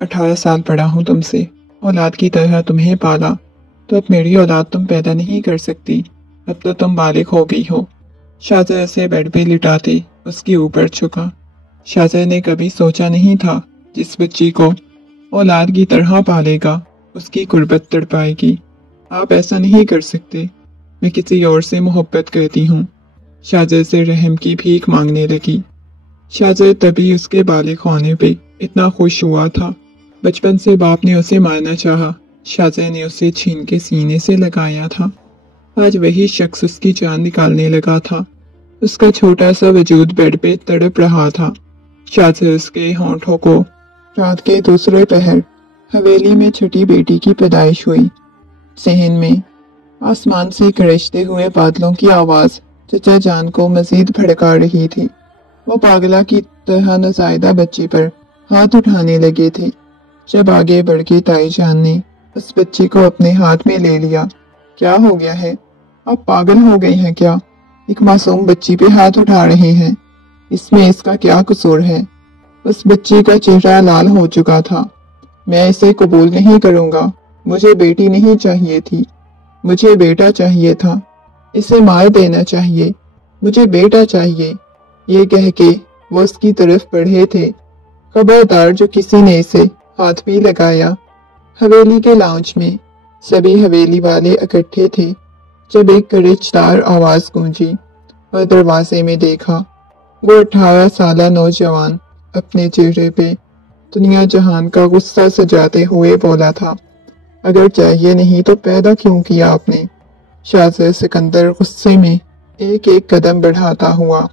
18 साल बड़ा हूँ तुमसे, औलाद की तरह तुम्हें पाला, तो अब मेरी औलाद तुम पैदा नहीं कर सकती। अब तो तुम बालिग हो गई हो। शाहजहाँ से बेड पे लिटाते उसके ऊपर झुका। शाहजहाँ ने कभी सोचा नहीं था जिस बच्ची को औलाद की तरह पालेगा उसकी गुर्बत तड़पाएगी। आप ऐसा नहीं कर सकते, मैं किसी और से मोहब्बत करती हूँ। शाहजहाँ से रहम की भीख मांगने लगी। शाहजहाँ तभी उसके बालिग होने पे इतना खुश हुआ था। बचपन से बाप ने उसे मारना चाहा, शाहजहाँ ने उसे छीन के सीने से लगाया था। आज वही शख्स उसकी जान निकालने लगा था। उसका छोटा सा वजूद बेड पे तड़प रहा था। शाहजहाँ उसके होंठों को रात के दूसरे पहर हवेली में छठी बेटी की पैदाइश हुई। सहन में आसमान से गरजते हुए बादलों की आवाज चचा जान को मजीद भड़का रही थी। वो पागला की तरह नजायदा बच्ची पर हाथ उठाने लगे थे जब आगे बढ़ के ताई जान ने उस बच्ची को अपने हाथ में ले लिया। क्या हो गया है? आप पागल हो गई हैं क्या? एक मासूम बच्ची पे हाथ उठा रहे हैं, इसमें इसका क्या कसूर है? उस बच्ची का चेहरा लाल हो चुका था। मैं इसे कबूल नहीं करूंगा। मुझे बेटी नहीं चाहिए थी, मुझे बेटा चाहिए था। इसे मार देना चाहिए, मुझे बेटा चाहिए। ये कह के वो उसकी तरफ बढ़े थे। खबरदार जो किसी ने इसे हाथ भी लगाया। हवेली के लाउंज में सभी हवेली वाले इकट्ठे थे जब एक गरजदार आवाज गूंजी और दरवाजे में देखा। वो 18 साला नौजवान अपने चेहरे पे दुनिया जहान का गुस्सा सजाते हुए बोला था, अगर चाहिए नहीं तो पैदा क्यों किया आपने? शाहजहाँ सिकंदर गुस्से में एक एक कदम बढ़ाता हुआ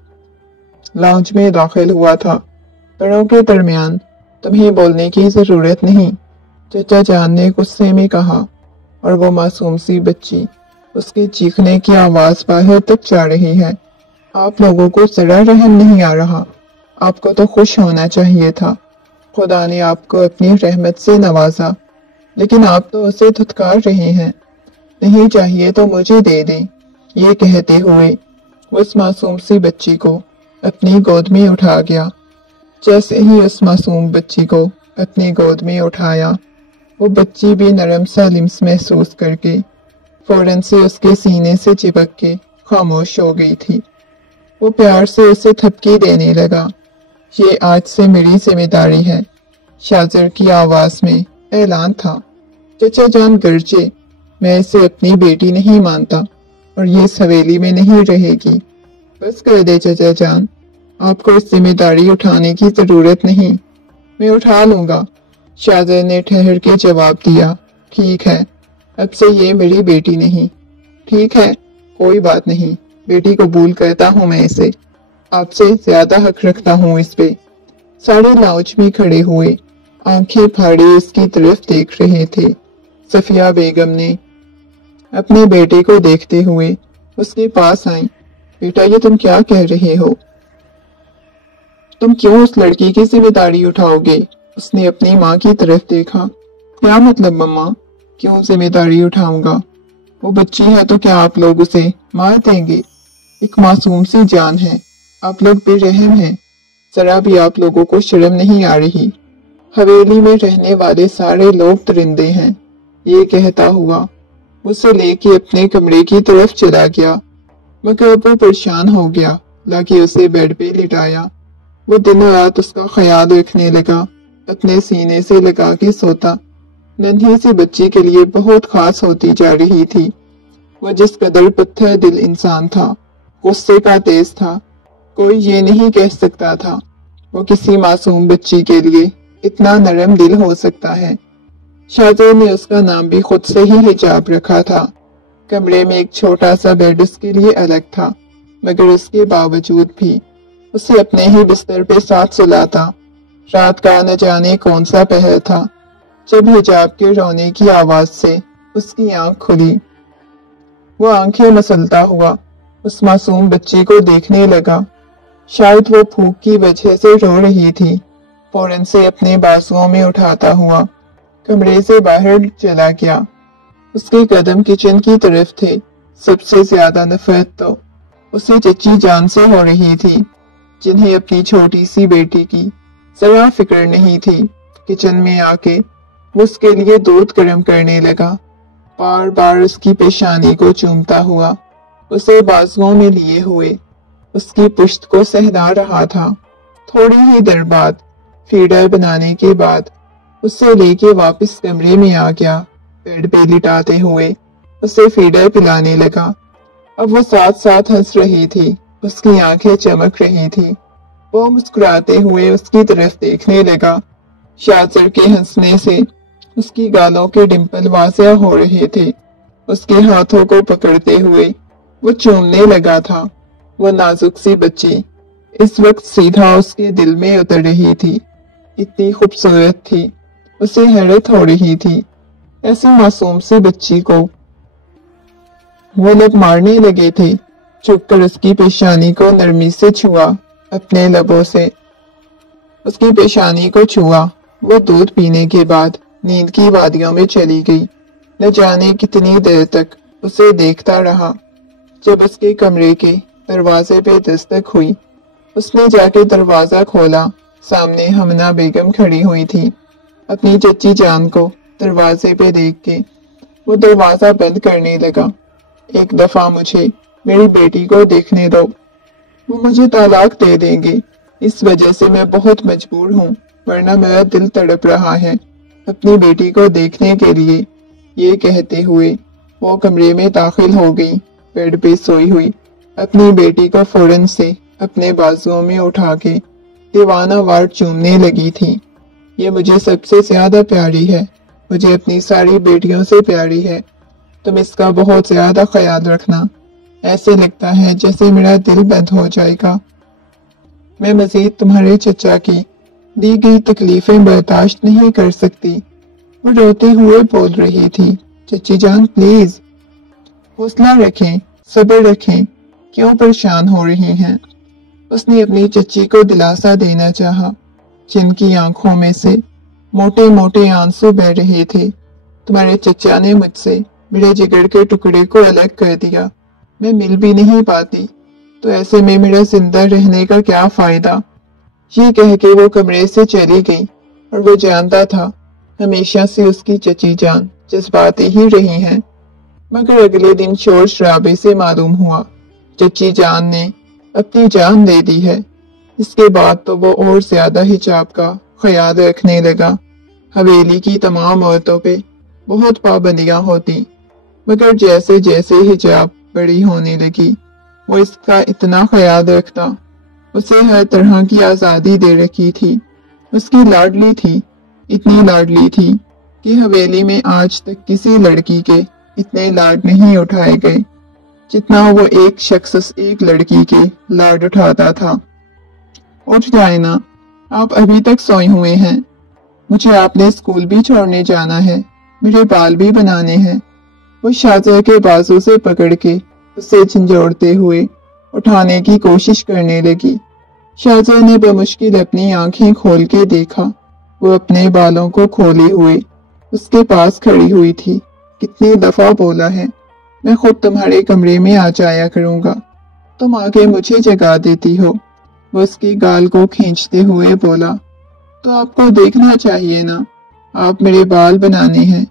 लाउंज में दाखिल हुआ था। बड़ों के दरमियान तुम्हें बोलने की जरूरत नहीं, चचा जान ने गुस्से में कहा, और वो मासूम सी बच्ची उसकी चीखने की आवाज बाहर तक जा रही है। आप लोगों को जरा रहम नहीं आ रहा। आपको तो खुश होना चाहिए था। खुदा ने आपको अपनी रहमत से नवाजा, लेकिन आप तो उसे धुतकार रहे हैं। नहीं चाहिए तो मुझे दे दें। ये कहते हुए उस मासूम सी बच्ची को अपनी गोद में उठा गया। जैसे ही उस मासूम बच्ची को अपनी गोद में उठाया, वो बच्ची भी नरम सा लिम्स महसूस करके फौरन से उसके सीने से चिपक के खामोश हो गई थी। वो प्यार से उसे थपकी देने लगा। ये आज से मेरी जिम्मेदारी है, शाहजहाँ की आवाज में ऐलान था। चचा जान गरजे, मैं इसे अपनी बेटी नहीं मानता और ये इस हवेली में नहीं रहेगी। बस कर दे चचा जान, आपको इस जिम्मेदारी उठाने की जरूरत नहीं, मैं उठा लूंगा। शाहजहाँ ने ठहर के जवाब दिया, ठीक है, अब से ये मेरी बेटी नहीं। ठीक है, कोई बात नहीं, बेटी कबूल करता हूँ मैं इसे। आपसे ज्यादा हक रखता हूँ इस पे। सारे लाउंज में खड़े हुए आंखें फाड़े इसकी तरफ देख रहे थे। सफिया बेगम ने अपने बेटे को देखते हुए उसके पास आई। बेटा, ये तुम क्या कह रहे हो? तुम क्यों उस लड़की की जिम्मेदारी उठाओगे? उसने अपनी माँ की तरफ देखा। क्या मतलब मम्मा, क्यों जिम्मेदारी उठाऊंगा? वो बच्ची है तो क्या आप लोग उसे मार देंगे? एक मासूम सी जान है, आप लोग बेरहम हैं। जरा भी आप लोगों को शर्म नहीं आ रही? हवेली में रहने वाले सारे लोग दरिंदे हैं। ये कहता हुआ उसे लेके अपने कमरे की तरफ चला गया, मगर वो परेशान हो गया। लाके उसे बेड पे लिटाया। वो दिन रात उसका ख्याल रखने लगा, अपने सीने से लगा के सोता। नन्ही सी बच्ची के लिए बहुत खास होती जा रही थी। वो जिस कदर पत्थर दिल इंसान था, गुस्से का तेज था, कोई ये नहीं कह सकता था वो किसी मासूम बच्ची के लिए इतना नरम दिल हो सकता है। शाहजहाँ ने उसका नाम भी खुद से ही हिजाब रखा था। कमरे में एक छोटा सा बेड उसके लिए अलग था, मगर उसके बावजूद भी उसे अपने ही बिस्तर पे साथ सुलाता। रात का न जाने कौन सा पहर था जब हिजाब के रोने की आवाज से उसकी आंख खुली। वो आंखें मसलता हुआ उस मासूम बच्ची को देखने लगा। शायद वो भूख की वजह से रो रही थी। फौरन से अपने बाजुओं में उठाता हुआ कमरे से बाहर चला गया। उसके कदम किचन की तरफ थे। सबसे ज्यादा नफरत तो उसे चची जान से हो रही थी, जिन्हें अपनी छोटी सी बेटी की जरा फिक्र नहीं थी। کچن میں آ کے وہ اس کے لیے دودھ گرم کرنے لگا، بار بار اس کی پیشانی کو چومتا ہوا، اسے بازوؤں میں لیے ہوئے اس کی پشت کو سہلا رہا تھا۔ تھوڑی ہی دیر بعد فیڈر بنانے کے بعد اسے لے کے واپس کمرے میں آ گیا، بیڈ پہ لٹاتے ہوئے اسے فیڈر پلانے لگا۔ اب وہ ساتھ ساتھ ہنس رہی تھی، اس کی آنکھیں چمک رہی تھی، وہ مسکراتے ہوئے اس کی طرف دیکھنے لگا۔ شاذر کے ہنسنے سے اس کی گالوں کے ڈمپل واضح ہو رہے تھے، اس کے ہاتھوں کو پکڑتے ہوئے وہ چومنے لگا تھا۔ وہ نازک سی بچی اس وقت سیدھا اس کے دل میں اتر رہی تھی، اتنی خوبصورت تھی، اسے حیرت ہو رہی تھی۔ ایسی معصوم سی بچی کو وہ لوگ مارنے لگے تھے۔ چھپ کر اس کی پیشانی کو نرمی سے چھوا، اپنے لبوں سے اس کی پیشانی کو چھوا۔ وہ دودھ پینے کے بعد نیند کی وادیوں میں چلی گئی۔ نہ جانے کتنی دیر تک اسے دیکھتا رہا۔ جب اس کے کمرے کے دروازے پہ دستک ہوئی، اس نے جا کے دروازہ کھولا۔ سامنے ہمنا بیگم کھڑی ہوئی تھی۔ اپنی چچی جان کو دروازے پہ دیکھ کے وہ دروازہ بند کرنے لگا۔ ایک دفعہ مجھے میری بیٹی کو دیکھنے دو، وہ مجھے طلاق دے دیں گے، اس وجہ سے میں بہت مجبور ہوں، ورنہ میرا دل تڑپ رہا ہے اپنی بیٹی کو دیکھنے کے لیے۔ یہ کہتے ہوئے وہ کمرے میں داخل ہو گئی، بیڈ پہ سوئی ہوئی اپنی بیٹی کو فوراً سے اپنے بازوؤں میں اٹھا کے دیوانہ وار چومنے لگی تھی۔ یہ مجھے سب سے زیادہ پیاری ہے، مجھے اپنی ساری بیٹیوں سے پیاری ہے، تم اس کا بہت زیادہ خیال رکھنا، ایسے لگتا ہے جیسے میرا دل بند ہو جائے گا، میں مزید تمہارے چچا کی دی گئی تکلیفیں برداشت نہیں کر سکتی۔ وہ روتے ہوئے بول رہی تھی، چچی جان پلیز حوصلہ رکھیں، صبر رکھیں، کیوں پریشان ہو رہی ہیں؟ اس نے اپنی چچی کو دلاسا دینا چاہا، جن کی آنکھوں میں سے موٹے موٹے آنسو بہہ رہے تھے۔ تمہارے چچا نے مجھ سے میرے جگر کے ٹکڑے کو الگ کر دیا، میں مل بھی نہیں پاتی، تو ایسے میں میرا زندہ رہنے کا کیا فائدہ؟ یہ کہہ کے وہ کمرے سے چلی گئی، اور وہ جانتا تھا ہمیشہ سے اس کی چچی جان جذباتی ہی رہی ہیں۔ مگر اگلے دن شور شرابے سے معلوم ہوا چچی جان نے اپنی جان دے دی ہے۔ اس کے بعد تو وہ اور زیادہ حجاب کا خیال رکھنے لگا۔ حویلی کی تمام عورتوں پہ بہت پابندیاں ہوتی، مگر جیسے جیسے حجاب بڑی ہونے لگی وہ اس کا اتنا خیال رکھتا، اسے ہر طرح کی آزادی دے رکھی تھی۔ اس کی لاڈلی تھی، اتنی لاڈلی تھی کہ حویلی میں آج تک کسی لڑکی کے اتنے لاڈ نہیں اٹھائے گئے جتنا وہ ایک شخص ایک لڑکی کے لاڈ اٹھاتا تھا۔ اٹھ جائے نا، آپ ابھی تک سوئے ہوئے ہیں، مجھے آپ نے اسکول بھی چھوڑنے جانا ہے، میرے بال بھی بنانے ہیں۔ وہ شاذر کے بازو سے پکڑ کے اسے جھنجھوڑتے ہوئے اٹھانے کی کوشش کرنے لگی۔ شاذر نے بمشکل اپنی آنکھیں کھول کے دیکھا، وہ اپنے بالوں کو کھولے ہوئے اس کے پاس کھڑی ہوئی تھی۔ کتنی دفعہ بولا ہے میں خود تمہارے کمرے میں آ جایا کروں گا، تم آ کے مجھے جگا دیتی ہو۔ وہ اس کی گال کو کھینچتے ہوئے بولا، تو آپ کو دیکھنا چاہیے نا، آپ میرے بال بنانے ہیں،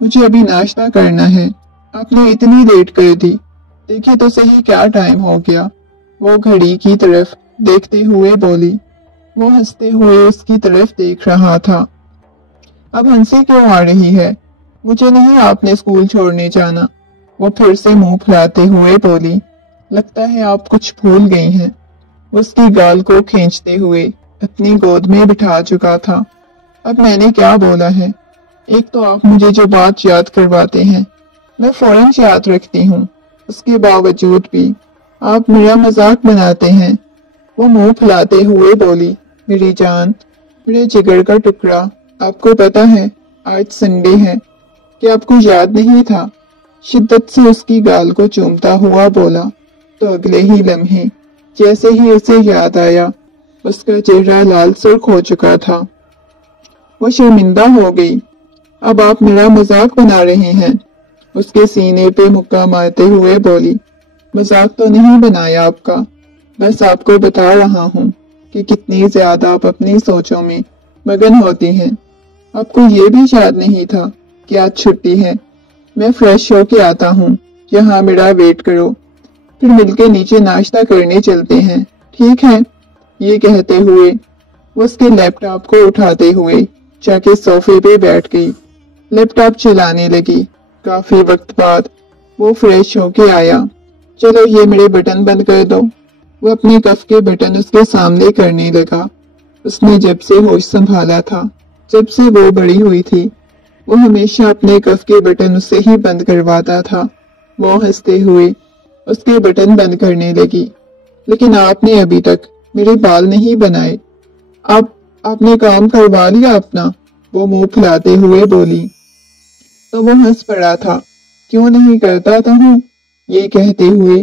مجھے ابھی ناشتہ کرنا ہے، آپ نے اتنی لیٹ کر دی، دیکھیں تو صحیح کیا ٹائم ہو گیا۔ وہ گھڑی کی طرف دیکھتے ہوئے بولی۔ وہ ہنستے ہوئے اس کی طرف دیکھ رہا تھا۔ اب ہنسی کیوں آ رہی ہے؟ مجھے نہیں آپ نے اسکول چھوڑنے جانا۔ وہ پھر سے منہ پھلاتے ہوئے بولی، لگتا ہے آپ کچھ بھول گئی ہیں۔ اس کی گال کو کھینچتے ہوئے اپنی گود میں بٹھا چکا تھا۔ اب میں نے کیا بولا ہے؟ ایک تو آپ مجھے جو بات یاد کرواتے ہیں میں فوراً یاد رکھتی ہوں، اس کے باوجود بھی آپ میرا مذاق بناتے ہیں۔ وہ منہ پھلاتے ہوئے بولی، میری جان، میرے جگر کا ٹکڑا، آپ کو پتا ہے آج سنڈے ہے کہ آپ کو یاد نہیں تھا؟ شدت سے اس کی گال کو چومتا ہوا بولا، تو اگلے ہی لمحے جیسے ہی اسے یاد آیا اس کا چہرہ لال سرخ ہو چکا تھا۔ وہ شرمندہ ہو گئی۔ اب آپ میرا مذاق بنا رہے ہیں؟ اس کے سینے پہ مکہ مارتے ہوئے بولی، مذاق تو نہیں بنایا آپ کا، بس آپ کو بتا رہا ہوں کہ کتنی زیادہ آپ اپنی سوچوں میں مگن ہوتی ہیں۔ آپ کو یہ بھی یاد نہیں تھا کہ آج چھٹی ہے؟ میں فریش ہو کے آتا ہوں، یہاں میرا ویٹ کرو، پھر مل کے نیچے ناشتہ کرنے چلتے ہیں، ٹھیک ہے؟ یہ کہتے ہوئے وہ اس کے لیپ ٹاپ کو اٹھاتے ہوئے جا کے صوفے پہ بیٹھ گئی، لیپ ٹاپ چلانے لگی۔ کافی وقت بعد وہ فریش ہو کے آیا۔ چلو یہ میرے بٹن بند کر دو۔ وہ اپنے کف کے بٹن اس کے سامنے کرنے لگا۔ اس نے جب سے ہوش سنبھالا تھا، جب سے وہ بڑی ہوئی تھی، وہ ہمیشہ اپنے کف کے بٹن اسے ہی بند کرواتا تھا۔ وہ ہنستے ہوئے اس کے بٹن بند کرنے لگی۔ لیکن آپ نے ابھی تک میرے بال نہیں بنائے۔ آپ نے کام کروا لیا اپنا؟ وہ منہ پھلاتے ہوئے بولی۔ تو وہ ہنس پڑا تھا۔ کیوں نہیں کرتا تھا ہوں؟ یہ کہتے ہوئے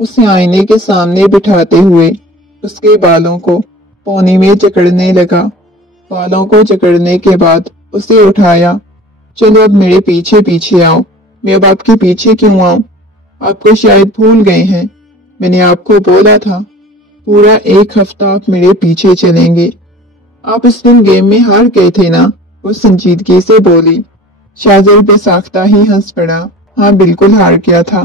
اسے آئینے کے سامنے بٹھاتے ہوئے اس کے بالوں کو پونی میں جکڑنے لگا۔ بالوں کو جکڑنے کے بعد اسے اٹھایا۔ چلو اب میرے پیچھے پیچھے آؤ۔ میں اب آپ کے پیچھے کیوں آؤں؟ آپ کو شاید بھول گئے ہیں، میں نے آپ کو بولا تھا پورا 1 ہفتہ آپ میرے پیچھے چلیں گے۔ آپ اس دن گیم میں ہار گئے تھے نا؟ وہ سنجیدگی سے بولی۔ شاذر بے ساختہ ہی ہنس پڑا۔ ہاں بالکل ہار گیا تھا۔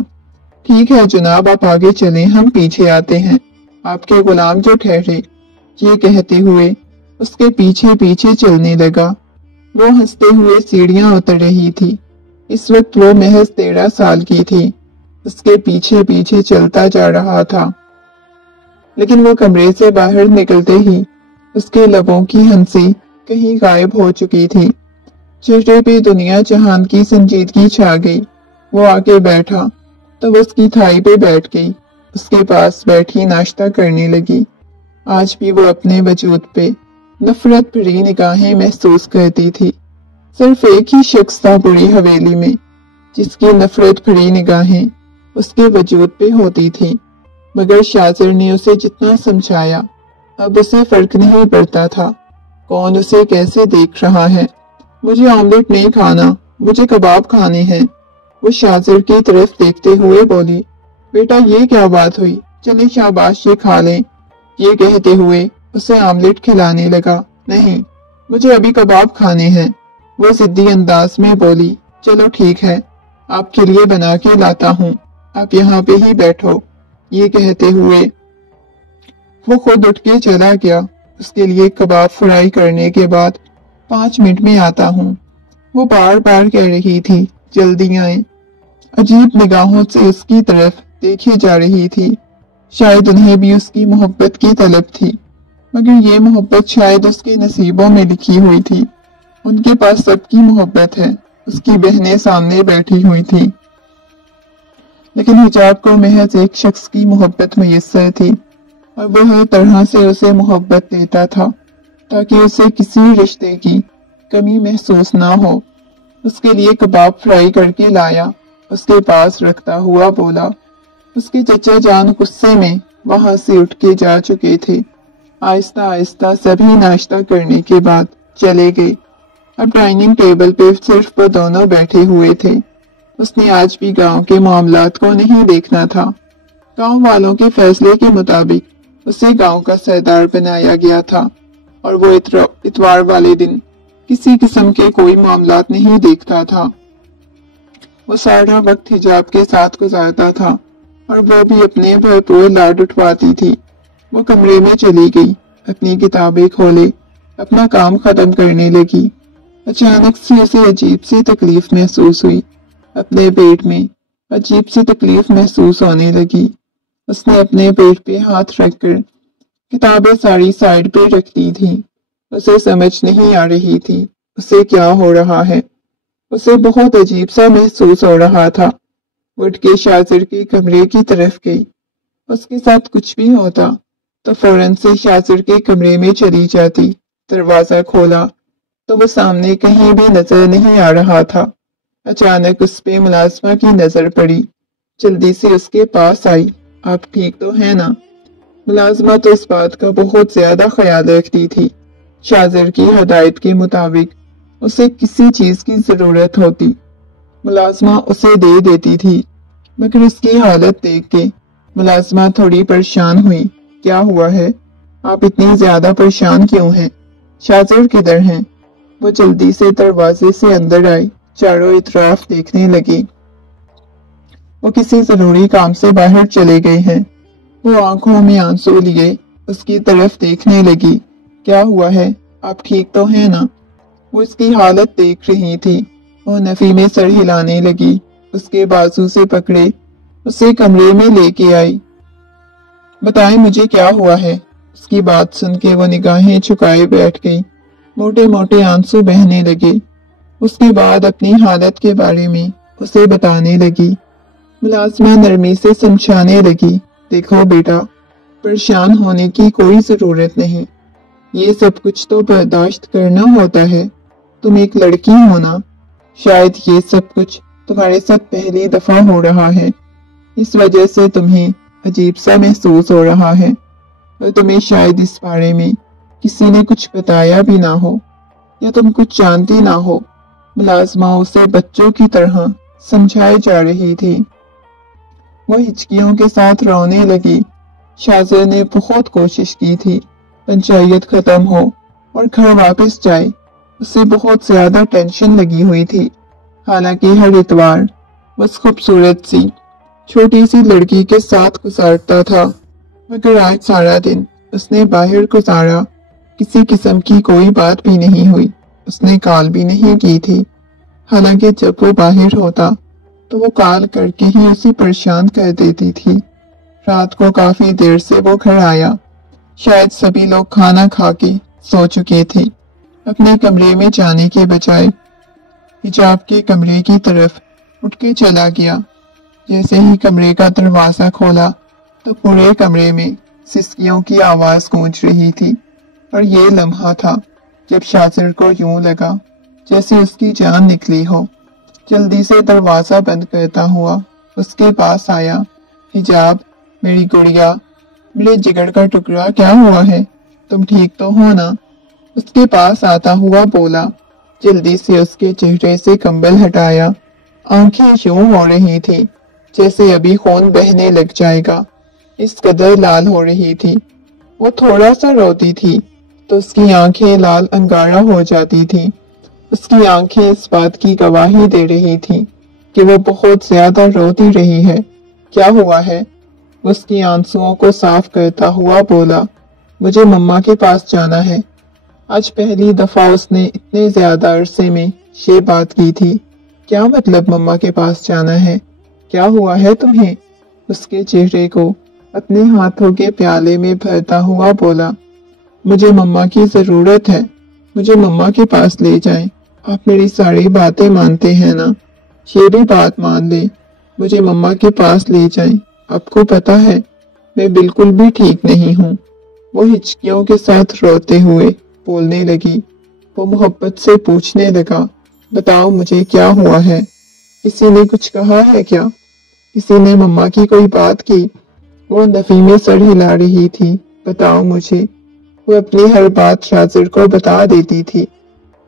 ٹھیک ہے جناب، آپ آگے چلیں، ہم پیچھے آتے ہیں، آپ کے غلام جو ٹھہرے۔ یہ کہتے ہوئے اس کے پیچھے پیچھے چلنے لگا۔ وہ ہنستے ہوئے سیڑھیاں اتر رہی تھی۔ اس وقت وہ محض 13 سال کی تھی۔ اس کے پیچھے پیچھے چلتا جا رہا تھا، لیکن وہ کمرے سے باہر نکلتے ہی اس کے لبوں کی ہنسی کہیں غائب ہو چکی تھی۔ چہرے پہ دنیا جہان کی سنجیدگی چھا گئی۔ وہ آگے بیٹھا تو وہ اس کی تھائی پہ بیٹھ گئی، اس کے پاس بیٹھی ناشتہ کرنے لگی۔ آج بھی وہ اپنے وجود پہ نفرت بھری نگاہیں محسوس کرتی تھی۔ صرف ایک ہی شخص تھا پوری حویلی میں جس کی نفرت بھری نگاہیں اس کے وجود پہ ہوتی تھی، مگر شاذر نے اسے جتنا سمجھایا اب اسے فرق نہیں پڑتا تھا کون اسے کیسے دیکھ رہا ہے۔ مجھے آملیٹ نہیں کھانا، مجھے کباب کھانے ہیں، وہ شاذر کی طرف دیکھتے ہوئے بولی۔ بیٹا یہ کیا بات ہوئی، چلے شاباش یہ کھا لیں۔ یہ کہتے ہوئے اسے آملیٹ کھلانے لگا۔ نہیں، مجھے ابھی کباب کھانے ہیں، وہ ضدی انداز میں بولی۔ چلو ٹھیک ہے، آپ کے لیے بنا کے لاتا ہوں، آپ یہاں پہ ہی بیٹھو۔ یہ کہتے ہوئے وہ خود اٹھ کے چلا گیا۔ اس کے لیے کباب فرائی کرنے کے بعد 5 منٹ میں آتا ہوں۔ وہ بار بار کہہ رہی تھی جلدی آئیں۔ عجیب نگاہوں سے اس کی طرف دیکھی جا رہی تھی۔ شاید انہیں بھی اس کی محبت کی طلب تھی، مگر یہ محبت شاید اس کے نصیبوں میں لکھی ہوئی تھی۔ ان کے پاس سب کی محبت ہے، اس کی بہنیں سامنے بیٹھی ہوئی تھی، لیکن حجاب کو محض ایک شخص کی محبت میسر تھی، اور وہ ہر طرح سے اسے محبت دیتا تھا تاکہ اسے کسی رشتے کی کمی محسوس نہ ہو۔ اس کے لیے کباب فرائی کر کے لایا، اس کے پاس رکھتا ہوا بولا۔ اس کے چچا جان غصے میں وہاں سے اٹھ کے جا چکے تھے۔ آہستہ آہستہ سبھی ناشتہ کرنے کے بعد چلے گئے۔ اب ڈائننگ ٹیبل پہ صرف وہ دونوں بیٹھے ہوئے تھے۔ اس نے آج بھی گاؤں کے معاملات کو نہیں دیکھنا تھا۔ گاؤں والوں کے فیصلے کے مطابق اسے گاؤں کا سردار بنایا گیا تھا، اور وہ اتوار والے دن کسی قسم کے کوئی معاملات نہیں دیکھتا تھا۔ وہ سارا وقت حجاب کے ساتھ گزارتا تھا، اور وہ بھی اپنے بھرپور لاڈ اٹھواتی تھی۔ وہ کمرے میں چلی گئی، اپنی کتابیں کھولے، اپنا کام ختم کرنے لگی۔ اچانک سے اسے عجیب سی تکلیف محسوس ہوئی، اپنے پیٹ میں عجیب سی تکلیف محسوس ہونے لگی۔ اس نے اپنے پیٹ پہ ہاتھ رکھ کر کتابیں ساری سائیڈ پہ رکھ دی تھی۔ اسے سمجھ نہیں آ رہی تھی اسے کیا ہو رہا ہے۔ اسے بہت عجیب سا محسوس ہو رہا تھا۔ اٹھ کے شاذر کے کمرے کی طرف گئی۔ اس کے ساتھ کچھ بھی ہوتا تو فوراً سے شاذر کے کمرے میں چلی جاتی۔ دروازہ کھولا تو وہ سامنے کہیں بھی نظر نہیں آ رہا تھا۔ اچانک اس پہ ملازمہ کی نظر پڑی، جلدی سے اس کے پاس آئی۔ آپ ٹھیک تو ہیں نا؟ ملازمہ تو اس بات کا بہت زیادہ خیال رکھتی تھی۔ شاذر کی ہدایت کے مطابق اسے کسی چیز کی ضرورت ہوتی ملازمہ اسے دے دیتی تھی، مگر اس کی حالت دیکھ کے ملازمہ تھوڑی پریشان ہوئی۔ کیا ہوا ہے؟ آپ اتنی زیادہ پریشان کیوں ہیں؟ شاذر کدھر ہیں؟ وہ جلدی سے دروازے سے اندر آئی، چاروں اطراف دیکھنے لگی۔ وہ کسی ضروری کام سے باہر چلے گئے ہیں۔ وہ آنکھوں میں آنسو لیے اس کی طرف دیکھنے لگی۔ کیا ہوا ہے؟ آپ ٹھیک تو ہیں نا؟ وہ اس کی حالت دیکھ رہی تھی۔ وہ نفی میں سر ہلانے لگی، اس کے بازو سے پکڑے، اسے کمرے میں لے کے آئی۔ بتائیں مجھے کیا ہوا ہے؟ اس کی بات سن کے وہ نگاہیں جھکائے بیٹھ گئی، موٹے موٹے آنسو بہنے لگے۔ اس کے بعد اپنی حالت کے بارے میں اسے بتانے لگی۔ ملازمہ نرمی سے سمجھانے لگی، دیکھو بیٹا، پریشان ہونے کی کوئی ضرورت نہیں، یہ سب کچھ تو برداشت کرنا ہوتا ہے۔ تم ایک لڑکی ہو نا، شاید یہ سب کچھ تمہارے ساتھ پہلی دفعہ ہو رہا ہے، اس وجہ سے تمہیں عجیب سا محسوس ہو رہا ہے، اور تمہیں شاید اس بارے میں کسی نے کچھ بتایا بھی نہ ہو، یا تم کچھ جانتی نہ ہو۔ ملازمہ اسے بچوں کی طرح سمجھائے جا رہی تھی۔ وہ ہچکیوں کے ساتھ رونے لگی۔ شاہزر نے بہت کوشش کی تھی پنچایت ختم ہو اور گھر واپس جائے۔ اسے بہت زیادہ ٹینشن لگی ہوئی تھی، حالانکہ ہر اتوار بس خوبصورت سی چھوٹی سی لڑکی کے ساتھ گزارتا تھا، مگر آج سارا دن اس نے باہر گزارا۔ کسی قسم کی کوئی بات بھی نہیں ہوئی، اس نے کال بھی نہیں کی تھی، حالانکہ جب وہ باہر ہوتا تو وہ کال کر کے ہی اسے پریشان کر دیتی تھی۔ رات کو کافی دیر سے وہ گھر آیا، شاید سبھی لوگ کھانا کھا کے سو چکے تھے۔ اپنے کمرے میں جانے کے بجائے حجاب کے کمرے کی طرف اٹھ کے چلا گیا۔ جیسے ہی کمرے کا دروازہ کھولا تو پورے کمرے میں سسکیوں کی آواز گونج رہی تھی، اور یہ لمحہ تھا جب شاہزر کو یوں لگا جیسے اس کی جان نکلی ہو۔ جلدی سے دروازہ بند کرتا ہوا اس کے پاس آیا۔ حجاب، میری گڑیا، میرے جگر کا ٹکڑا، کیا ہوا ہے؟ تم ٹھیک تو ہو نا؟ اس کے پاس آتا ہوا بولا۔ جلدی سے اس کے چہرے سے کمبل ہٹایا۔ آنکھیں یوں ہو رہی تھی جیسے ابھی خون بہنے لگ جائے گا، اس قدر لال ہو رہی تھی۔ وہ تھوڑا سا روتی تھی تو اس کی آنکھیں لال انگارہ ہو جاتی تھی۔ اس کی آنکھیں اس بات کی گواہی دے رہی تھی کہ وہ بہت زیادہ روتی رہی ہے۔ کیا ہوا ہے؟ اس کی آنسوؤں کو صاف کرتا ہوا بولا، مجھے مما کے پاس جانا ہے۔ آج پہلی دفعہ اس نے اتنے زیادہ عرصے میں یہ بات کی تھی۔ کیا مطلب مما کے پاس جانا ہے؟ کیا ہوا ہے تمہیں؟ اس کے چہرے کو اپنے ہاتھوں کے پیالے میں بھرتا ہوا بولا، مجھے مما کی ضرورت ہے، مجھے مما کے پاس لے جائیں۔ آپ میری ساری باتیں مانتے ہیں نا؟ یہ بھی بات مان لیں، مجھے مما کے پاس لے جائیں۔ آپ کو پتا ہے میں بالکل بھی ٹھیک نہیں ہوں۔ وہ ہچکیوں کے ساتھ روتے ہوئے بولنے لگی۔ وہ محبت سے پوچھنے لگا، بتاؤ مجھے کیا ہوا ہے؟ کسی نے کچھ کہا ہے کیا؟ کسی نے مما کی کوئی بات کی؟ وہ نفی میں سر ہلا رہی تھی، بتاؤ مجھے۔ وہ اپنی ہر بات شاہزر کو بتا دیتی تھی،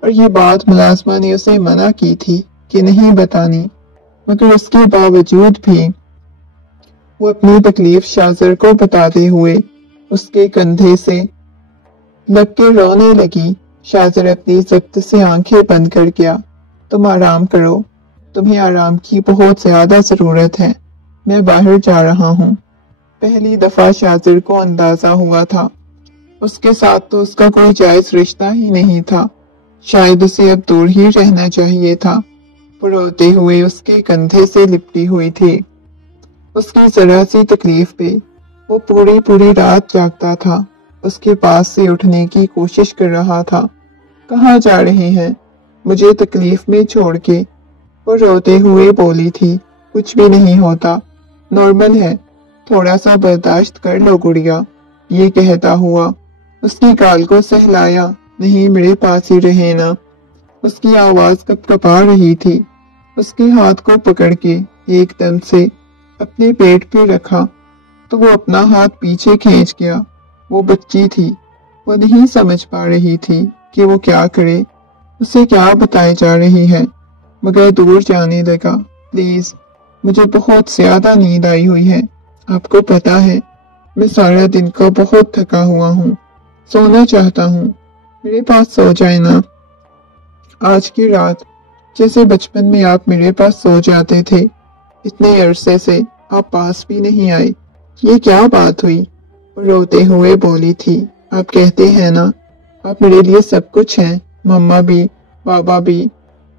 اور یہ بات ملازمہ نے اسے منع کی تھی کہ نہیں بتانی، مگر اس کے باوجود بھی وہ اپنی تکلیف شاہزر کو بتاتے ہوئے اس کے کندھے سے لگ کے رونے لگی۔ شاہزر اپنی ضبط سے آنکھیں بند کر گیا۔ تم آرام کرو، تمہیں آرام کی بہت زیادہ ضرورت ہے، میں باہر جا رہا ہوں۔ پہلی دفعہ شاہزر کو اندازہ ہوا تھا اس کے ساتھ تو اس کا کوئی جائز رشتہ ہی نہیں تھا، شاید اسے اب دور ہی رہنا چاہیے تھا۔ وہ روتے ہوئے اس کے کندھے سے لپٹی ہوئی تھی۔ اس کی ذرا سی تکلیف پہ وہ پوری رات جاگتا تھا، اس کے پاس سے اٹھنے کی کوشش کر رہا تھا۔ کہاں جا رہے ہیں؟ مجھے تکلیف میں چھوڑ کے، وہ روتے ہوئے بولی تھی۔ کچھ بھی نہیں ہوتا، نارمل ہے، تھوڑا سا برداشت کر لو گڑیا، یہ کہتا ہوا اس کی گال کو سہلایا۔ نہیں، میرے پاس ہی رہے نا۔ اس کی آواز کپ کپا رہی تھی۔ اس کے ہاتھ کو پکڑ کے ایک دم سے اپنے پیٹ پہ رکھا تو وہ اپنا ہاتھ پیچھے کھینچ گیا۔ وہ بچی تھی، وہ نہیں سمجھ پا رہی تھی کہ وہ کیا کرے، اسے کیا بتائے جا رہی ہے، مگر دور جانے لگا۔ پلیز، مجھے بہت زیادہ نیند آئی ہوئی ہے، آپ کو پتا ہے میں سارا دن کا بہت تھکا ہوا ہوں، سونا چاہتا ہوں، میرے پاس سو جائے نا۔ آج کی رات جیسے بچپن میں آپ میرے پاس سو جاتے تھے، اتنے عرصے سے آپ پاس بھی نہیں آئے، یہ کیا بات ہوئی؟ روتے ہوئے بولی تھی۔ آپ کہتے ہیں نا آپ میرے لیے سب کچھ ہیں، مما بھی، بابا بھی،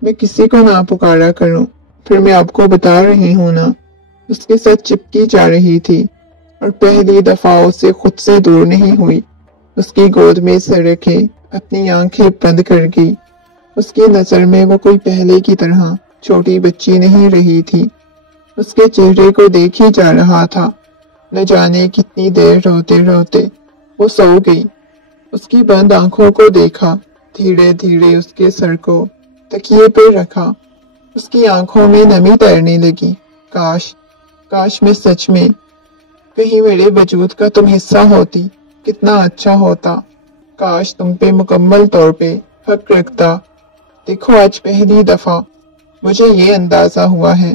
میں کسی کو نہ پکارا کروں۔ پھر میں آپ کو بتا رہی ہوں نا۔ اس کے ساتھ چپکی جا رہی تھی اور پہلی دفعہ اسے خود سے دور نہیں ہوئی۔ اس کی گود میں سر رکھے اپنی آنکھیں بند کر گئی۔ اس کی نظر میں وہ کوئی پہلے کی طرح چھوٹی بچی نہیں رہی تھی۔ اس کے چہرے کو دیکھ ہی جا رہا تھا۔ نہ جانے کتنی دیر روتے روتے وہ سو گئی۔ اس کی بند آنکھوں کو دیکھا، دھیرے دھیرے اس کے سر کو تکیے پہ رکھا۔ اس کی آنکھوں میں نمی تیرنے لگی۔ کاش میں سچ میں کہیں میرے وجود کا تم حصہ ہوتی، کتنا اچھا ہوتا۔ کاش تم پہ مکمل طور پہ حق رکھتا۔ دیکھو آج پہلی دفعہ مجھے یہ اندازہ ہوا ہے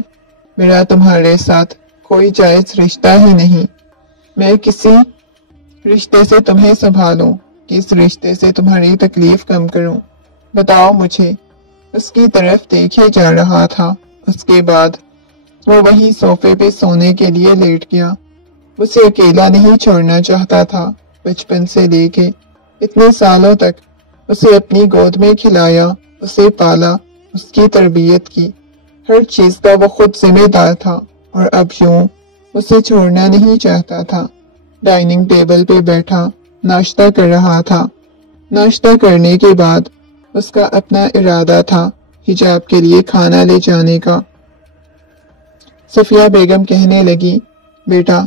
میرا تمہارے ساتھ کوئی جائز رشتہ ہی نہیں۔ میں کسی رشتے سے تمہیں سنبھالوں، کس رشتے سے تمہاری تکلیف کم کروں، بتاؤ مجھے۔ اس کی طرف دیکھے جا رہا تھا۔ اس کے بعد وہ وہیں صوفے پہ سونے کے لیے لیٹ گیا۔ اسے اکیلا نہیں چھوڑنا چاہتا تھا۔ بچپن سے لے کے اتنے سالوں تک اسے اپنی گود میں کھلایا، اسے پالا، اس کی تربیت کی، ہر چیز کا وہ خود ذمہ دار تھا، اور اب یوں اسے چھوڑنا نہیں چاہتا تھا۔ ڈائننگ ٹیبل پہ بیٹھا ناشتہ کر رہا تھا۔ ناشتہ کرنے کے بعد اس کا اپنا ارادہ تھا حجاب کے لیے کھانا لے جانے کا۔ صفیہ بیگم کہنے لگی، بیٹا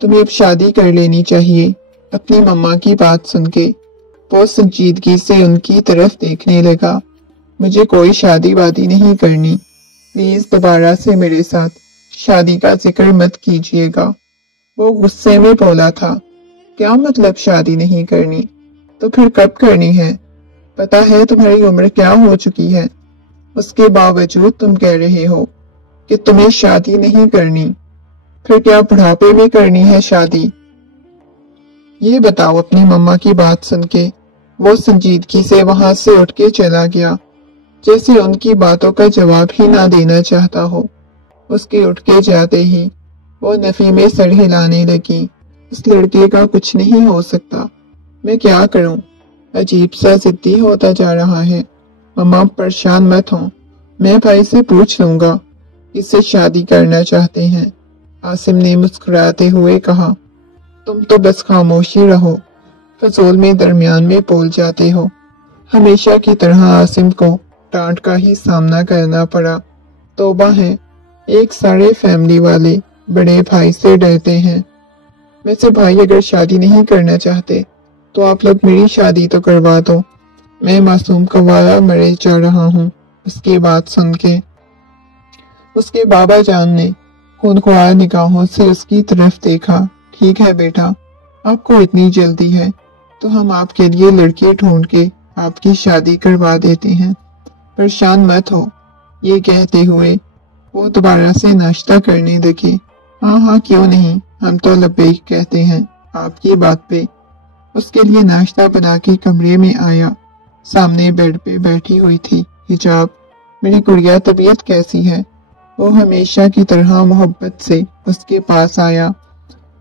تمہیں اب شادی کر لینی چاہیے۔ اپنی مما کی بات سن کے وہ سنجیدگی سے ان کی طرف دیکھنے لگا۔ مجھے کوئی شادی وادی نہیں کرنی، پلیز دوبارہ سے میرے ساتھ شادی کا ذکر مت کیجیے گا۔ وہ غصے میں بولا تھا، کیا مطلب شادی نہیں کرنی؟ تو پھر کب کرنی ہے؟ پتا ہے تمہاری عمر کیا ہو چکی ہے، اس کے باوجود تم کہہ رہے ہو کہ تمہیں شادی نہیں کرنی۔ پھر کیا بڑھاپے میں کرنی ہے شادی؟ یہ بتاؤ۔ اپنی مما کی بات سن کے وہ سنجیدگی سے وہاں سے اٹھ کے چلا گیا، جیسے ان کی باتوں کا جواب ہی نہ دینا چاہتا ہو۔ اس کے اٹھ کے جاتے ہی وہ نفی میں سر ہلانے لگی۔ اس لڑکے کا کچھ نہیں ہو سکتا، میں کیا کروں؟ عجیب سا ضدی ہوتا جا رہا ہے۔ مما پریشان مت ہوں، میں بھائی سے پوچھ لوں گا، اس سے شادی کرنا چاہتے ہیں۔ عاصم نے مسکراتے ہوئے کہا، تم تو بس خاموشی رہو، فضول میں درمیان میں بول جاتے ہو۔ ہمیشہ کی طرح عاصم کو ڈانٹ کا ہی سامنا کرنا پڑا۔ توبہ ہے، ایک سارے فیملی والے بڑے بھائی سے ڈرتے ہیں۔ ویسے بھائی اگر شادی نہیں کرنا چاہتے تو آپ لوگ میری شادی تو کروا دو، میں معصوم کوایا مرے جا رہا ہوں۔ اس کی بات سن کے اس کے بابا جان نے خونخوار نگاہوں سے اس کی طرف دیکھا۔ ٹھیک ہے بیٹا، آپ کو اتنی جلدی ہے تو ہم آپ کے لیے لڑکی ڈھونڈ کے آپ کی شادی کروا دیتے ہیں، پریشان مت ہو۔ یہ کہتے ہوئے وہ دوبارہ سے ناشتہ کرنے لگے۔ ہاں کیوں نہیں، ہم تو لبیک کہتے ہیں آپ کی بات پہ۔ اس کے لیے ناشتہ بنا کے کمرے میں آیا۔ سامنے بیڈ پہ بیٹھی ہوئی تھی حجاب۔ میری گڑیا طبیعت کیسی ہے؟ وہ ہمیشہ کی طرح محبت سے اس کے پاس آیا۔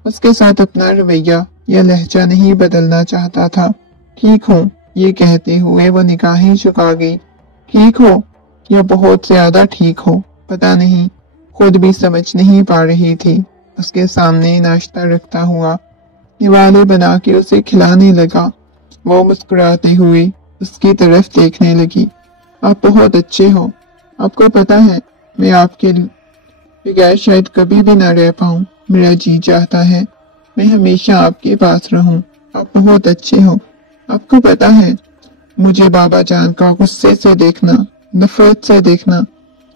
اس کے ساتھ اپنا رویہ یا لہجہ نہیں بدلنا چاہتا تھا۔ ٹھیک ہوں، یہ کہتے ہوئے وہ نگاہیں جھکا گئی۔ ٹھیک ہو یا بہت زیادہ ٹھیک ہو، پتہ نہیں، خود بھی سمجھ نہیں پا رہی تھی۔ اس کے سامنے ناشتہ رکھتا ہوا نوالے بنا کے اسے کھلانے لگا۔ وہ مسکراتے ہوئے اس کی طرف دیکھنے لگی۔ آپ بہت اچھے ہو، آپ کو پتہ ہے میں آپ کے بغیر شاید کبھی بھی نہ رہ پاؤں۔ میرا جی چاہتا ہے میں ہمیشہ آپ کے پاس رہوں۔ آپ بہت اچھے ہو۔ آپ کو پتہ ہے مجھے بابا جان کا غصے سے دیکھنا، نفرت سے دیکھنا،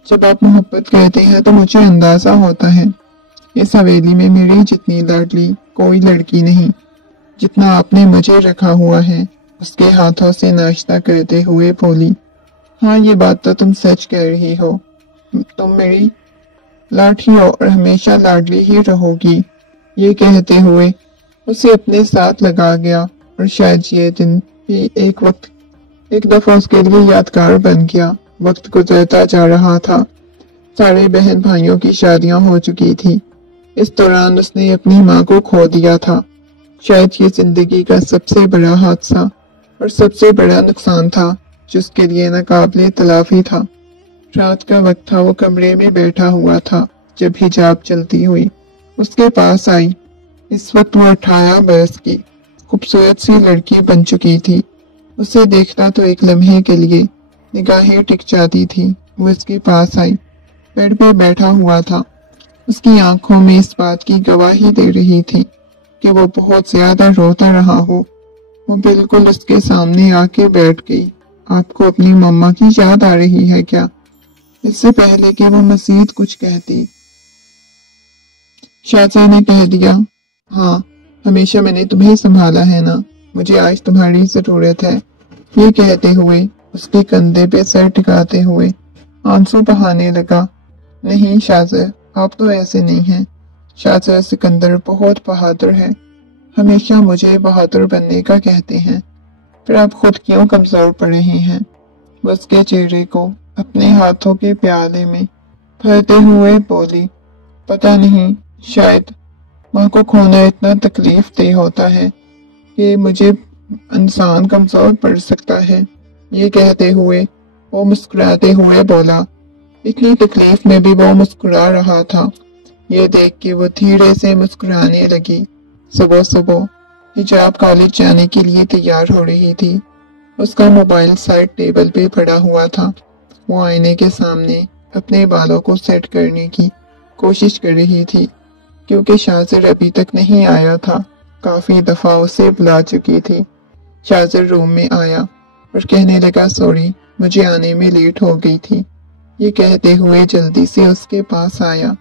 جب آپ محبت کرتے ہیں تو مجھے اندازہ ہوتا ہے اس حویلی میں میری جتنی لاڈلی کوئی لڑکی نہیں جتنا آپ نے مجھے رکھا ہوا ہے۔ اس کے ہاتھوں سے ناشتہ کرتے ہوئے بولی، ہاں یہ بات تو تم سچ کہہ رہی ہو، تم میری لاٹھی ہو اور ہمیشہ لاڈلی ہی رہو گی۔ یہ کہتے ہوئے اسے اپنے ساتھ لگا گیا، اور شاید یہ دن بھی ایک وقت एक दफा उसके लिए यादगार बन गया। वक्त गुजरता जा रहा था। सारे बहन भाइयों की शादियां हो चुकी थी। इस दौरान उसने अपनी माँ को खो दिया था। शायद ये जिंदगी का सबसे बड़ा हादसा और सबसे बड़ा नुकसान था जो उसके लिए नाकाबिले तलाफी था। रात का वक्त था। वो कमरे में बैठा हुआ था जब हिजाब चलती हुई उसके पास आई। इस वक्त वो 18 बरस की खूबसूरत सी लड़की बन चुकी थी। उसे देखना तो एक लम्हे के लिए निगाहें टिक जाती थी। वो इसके पास आई, बेड पे बैठा हुआ था। उसकी आंखों में इस बात की गवाही दे रही थी कि वो बहुत ज्यादा रोता रहा हो। वो बिल्कुल उसके सामने आके बैठ गई। आपको अपनी मम्मा की याद आ रही है क्या? इससे पहले कि वो मजीद कुछ कहती, शाहजहां ने कह दिया, हाँ, हमेशा मैंने तुम्हें संभाला है ना, मुझे आज तुम्हारी जरूरत है। ये कहते हुए उसके कंधे पे सर टिकाते हुए आंसू बहाने लगा। नहीं शाहजहां, आप तो ऐसे नहीं हैं। शाहजहां सिकंदर बहुत बहादुर है, हमेशा मुझे बहादुर बनने का कहते हैं, फिर आप खुद क्यों कमजोर पड़ रहे हैं? वो उसके चेहरे को अपने हाथों के प्याले में भरते हुए बोली, पता नहीं, शायद माँ को खोना इतना तकलीफ दे होता है कि मुझे इंसान कमजोर पड़ सकता है। ये कहते हुए वो मुस्कुराते हुए बोला। इतनी तकलीफ में भी वो मुस्कुरा रहा था। ये देख के वो धीरे से मुस्कुराने लगी। सुबह सुबह हिजाब कॉलेज जाने के लिए तैयार हो रही थी। उसका मोबाइल साइड टेबल पे पड़ा हुआ था। वो आईने के सामने अपने बालों को सेट करने की कोशिश कर रही थी क्योंकि शाहजर अभी तक नहीं आया था। काफी दफा उसे बुला चुकी थी। शाहजर रूम में आया और कहने लगा, सॉरी, मुझे आने में लेट हो गई थी। ये कहते हुए जल्दी से उसके पास आया।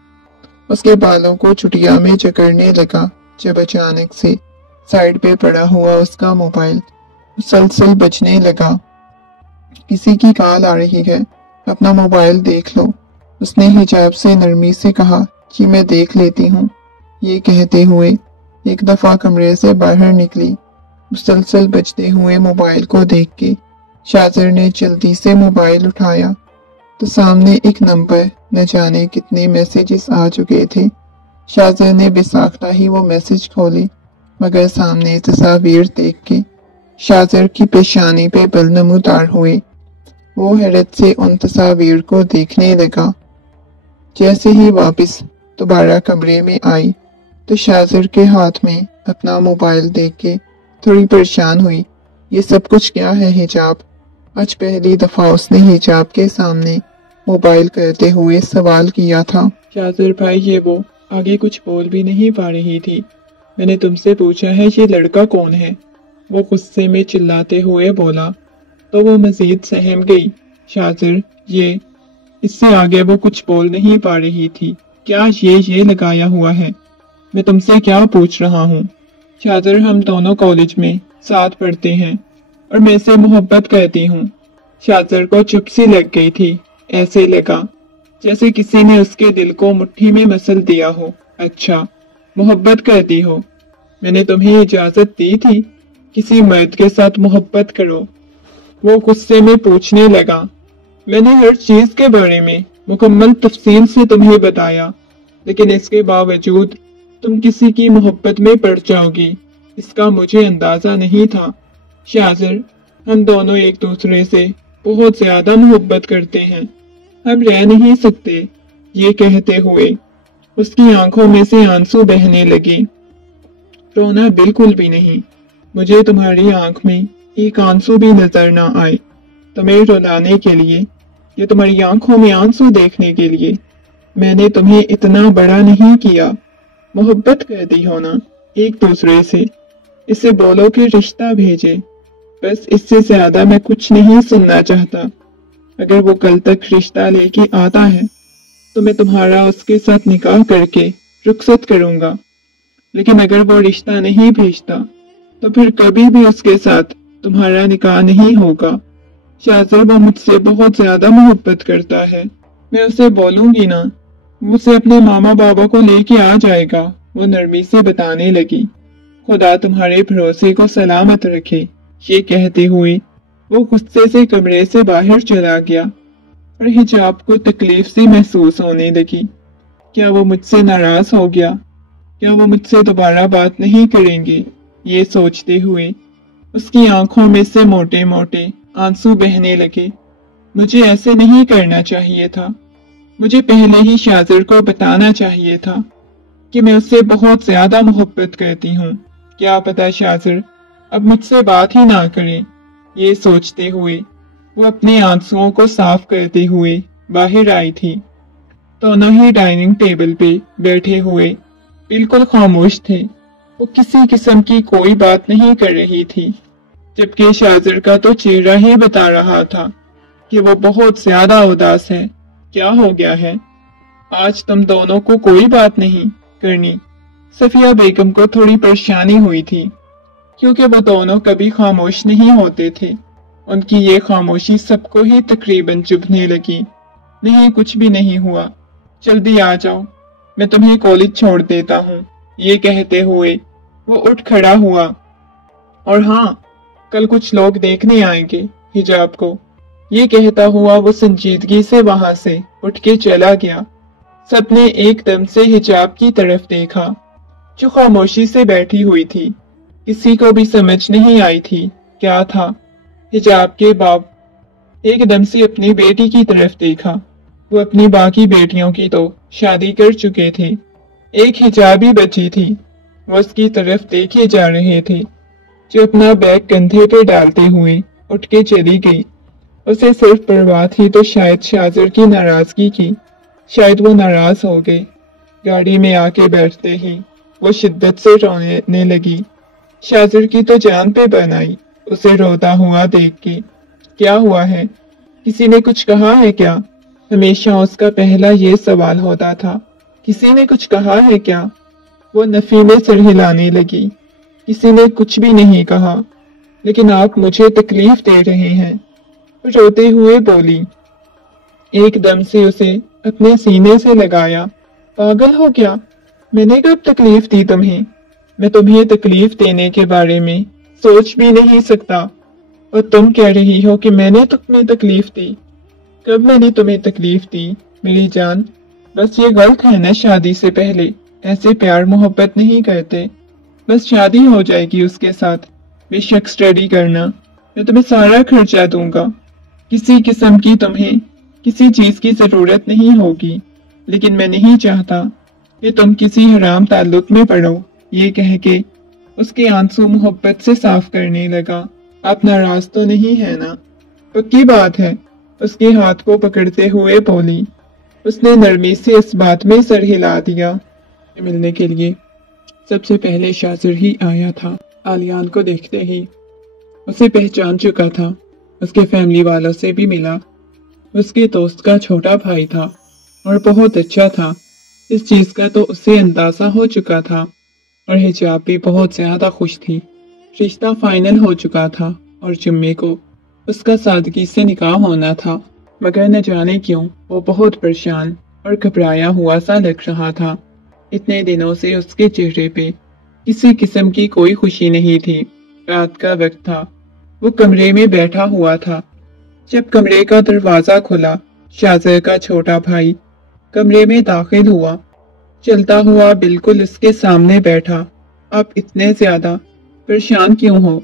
उसके बालों को चुटिया में जकड़ने लगा जब अचानक से साइड पे पड़ा हुआ उसका मोबाइल मुसलसल बजने लगा। किसी की कॉल आ रही है, अपना मोबाइल देख लो, उसने हिजाब से नरमी से कहा। कि मैं देख लेती हूँ। ये कहते हुए एक दफा कमरे से बाहर निकली। मुसलसल बजते हुए मोबाइल को देख के शाहजर ने जल्दी से मोबाइल उठाया तो सामने एक नंबर, न जाने कितने मैसेजेस आ चुके थे। शाहजर ने बेसाख्ता ही वो मैसेज खोले, मगर सामने तस्वीर देख के शाहजर की पेशानी पे बल नमूदार हुए। वो हैरत से उन तस्वीर को देखने लगा। जैसे ही वापस दोबारा कमरे में आई तो शाहजर के हाथ में अपना मोबाइल देख के थोड़ी परेशान हुई। ये सब कुछ क्या है हिजाब? आज पहली दफा उसने हिजाब के सामने मोबाइल करते हुए सवाल किया था। शाहजर भाई, ये वो आगे कुछ बोल भी नहीं पा रही थी। मैंने तुमसे पूछा है ये लड़का कौन है? वो गुस्से में चिल्लाते हुए बोला तो वो मजीद सहम गई। शाहजर, ये इससे आगे वो कुछ बोल नहीं पा रही थी। क्या ये लगाया हुआ है? मैं तुमसे क्या पूछ रहा हूँ? शाहजर, हम दोनों कॉलेज में साथ पढ़ते हैं और मैं से मोहब्बत करती हूँ। शाहजर को चुप सी लग गई थी। ऐसे लगा जैसे किसी ने उसके दिल को मुट्ठी में मसल दिया हो। अच्छा, मोहब्बत करती हो? मैंने तुम्हें इजाजत दी थी किसी मर्द के साथ मोहब्बत करो? वो गुस्से में पूछने लगा। मैंने हर चीज के बारे में मुकम्मल तफसील से तुम्हें बताया, लेकिन इसके बावजूद तुम किसी की मोहब्बत में पड़ जाओगी, इसका मुझे अंदाजा नहीं था। शाहजर, हम दोनों एक दूसरे से बहुत ज्यादा मोहब्बत करते हैं, हम रह नहीं सकते। ये कहते हुए उसकी आंखों में से आंसू बहने लगे। रोना बिल्कुल भी नहीं, मुझे तुम्हारी आंख में एक आंसू भी नजर ना आए। तुम्हें रुलाने के लिए या तुम्हारी आंखों में आंसू देखने के लिए मैंने तुम्हें इतना बड़ा नहीं किया। मोहब्बत करती हो ना एक दूसरे से, इसे बोलो कि रिश्ता भेजे। बस इससे ज्यादा मैं कुछ नहीं सुनना चाहता। अगर वो कल तक रिश्ता लेके आता है तो मैं तुम्हारा उसके साथ निकाह करके रुखसत करूंगा, लेकिन अगर वो रिश्ता नहीं भेजता तो फिर कभी भी उसके साथ तुम्हारा निकाह नहीं होगा। शाहजर, वो मुझसे बहुत ज्यादा मोहब्बत करता है। मैं उसे बोलूंगी ना, मुझसे अपने मामा बाबा को लेके आ जाएगा। वो नरमी से बताने लगी। खुदा तुम्हारे भरोसे को सलामत रखे। ये कहते हुए वो गुस्से से कमरे से बाहर चला गया और हिजाब को तकलीफ सी महसूस होने लगी। क्या वो मुझसे नाराज हो गया? क्या वो मुझसे दोबारा बात नहीं करेंगे? ये सोचते हुए उसकी आंखों में से मोटे मोटे आंसू बहने लगे। मुझे ऐसे नहीं करना चाहिए था। मुझे पहले ही शाजिर को बताना चाहिए था कि मैं उससे बहुत ज्यादा मोहब्बत करती हूँ। क्या पता शाजिर अब मुझसे बात ही ना करे। ये सोचते हुए वो अपने आंसुओं को साफ करते हुए बाहर आई थी। दोनों ही डाइनिंग टेबल पे बैठे हुए बिल्कुल खामोश थे। वो किसी किस्म की कोई बात नहीं कर रही थी, जबकि शाजिर का तो चेहरा ही बता रहा था कि वो बहुत ज्यादा उदास है। क्या हो गया है? आज तुम दोनों को कोई बात नहीं करनी? सफिया बेगम को थोड़ी परेशानी हुई थी, क्योंकि वो दोनों कभी खामोश नहीं होते थे। उनकी ये खामोशी सबको ही तकरीबन चुभने लगी। नहीं, कुछ भी नहीं हुआ, जल्दी आ जाओ, मैं तुम्हें कॉलेज छोड़ देता हूँ। ये कहते हुए वो उठ खड़ा हुआ। और हाँ, कल कुछ लोग देखने आएंगे हिजाब को। ये कहता हुआ वो संजीदगी से वहां से उठ के चला गया। सबने एकदम से हिजाब की तरफ देखा, जो खामोशी से बैठी हुई थी। किसी को भी समझ नहीं आई थी क्या था। हिजाब के बाप एकदम से अपनी बेटी की तरफ देखा। वो अपनी बाकी बेटियों की तो शादी कर चुके थे, एक हिजाब ही बची थी। वो उसकी तरफ देखे जा रहे थे, जो अपना बैग कंधे पे डालते हुए उठ के चली गई। उसे सिर्फ परवाह थी तो शायद शाजिर की नाराजगी की। शायद वो नाराज हो गई। गाड़ी में आके बैठते ही वो शिद्दत से रोने लगी। शाजिर की तो जान पे बन आई उसे रोता हुआ देख के। क्या हुआ है? किसी ने कुछ कहा है क्या? हमेशा उसका पहला ये सवाल होता था, किसी ने कुछ कहा है क्या? वो नफी में सिर हिलाने लगी। किसी ने कुछ भी नहीं कहा, लेकिन आप मुझे तकलीफ दे रहे हैं, रोते हुए बोली। एकदम से उसे अपने सीने से लगाया। पागल हो क्या? मैंने कब तकलीफ दी तुम्हें? मैं तुम्हें तकलीफ देने के बारे में सोच भी नहीं सकता, और तुम कह रही हो कि मैंने तुम्हें तकलीफ दी। कब मैंने तुम्हें तकलीफ दी मेरी जान? बस ये गलत है ना, शादी से पहले ऐसे प्यार मोहब्बत नहीं करते। बस शादी हो जाएगी उसके साथ, बेशक स्टडी करना, मैं तुम्हें सारा खर्चा दूंगा। किसी किस्म की तुम्हें किसी चीज की जरूरत नहीं होगी, लेकिन मैं नहीं चाहता कि तुम किसी हराम ताल्लुक में पड़ो। ये कह के उसके आंसू मोहब्बत से साफ करने लगा। आप नाराज तो नहीं है ना? पक्की बात है, उसके हाथ को पकड़ते हुए बोली। उसने नरमी से इस बात में सर हिला दिया। मिलने के लिए सबसे पहले शाजिर ही आया था। आलियान को देखते ही उसे पहचान चुका था। उसके फैमिली वालों से भी मिला। उसके दोस्त का छोटा भाई था और बहुत अच्छा था। इस चीज का तो उसे अंदाजा हो चुका था। और हिजाब भी बहुत ज्यादा खुश थी। रिश्ता फाइनल हो चुका था और जुम्मे को उसका सादगी से निकाह होना था। मगर न जाने क्यों वो बहुत परेशान और घबराया हुआ सा लग रहा था। इतने दिनों से उसके चेहरे पे किसी किस्म की कोई खुशी नहीं थी। रात का वक्त था, वो कमरे में बैठा हुआ था। जब कमरे का दरवाजा खुला, शाजिर का छोटा भाई कमरे में दाखिल हुआ। चलता हुआ बिल्कुल उसके सामने बैठा। आप इतने ज्यादा परेशान क्यों हो?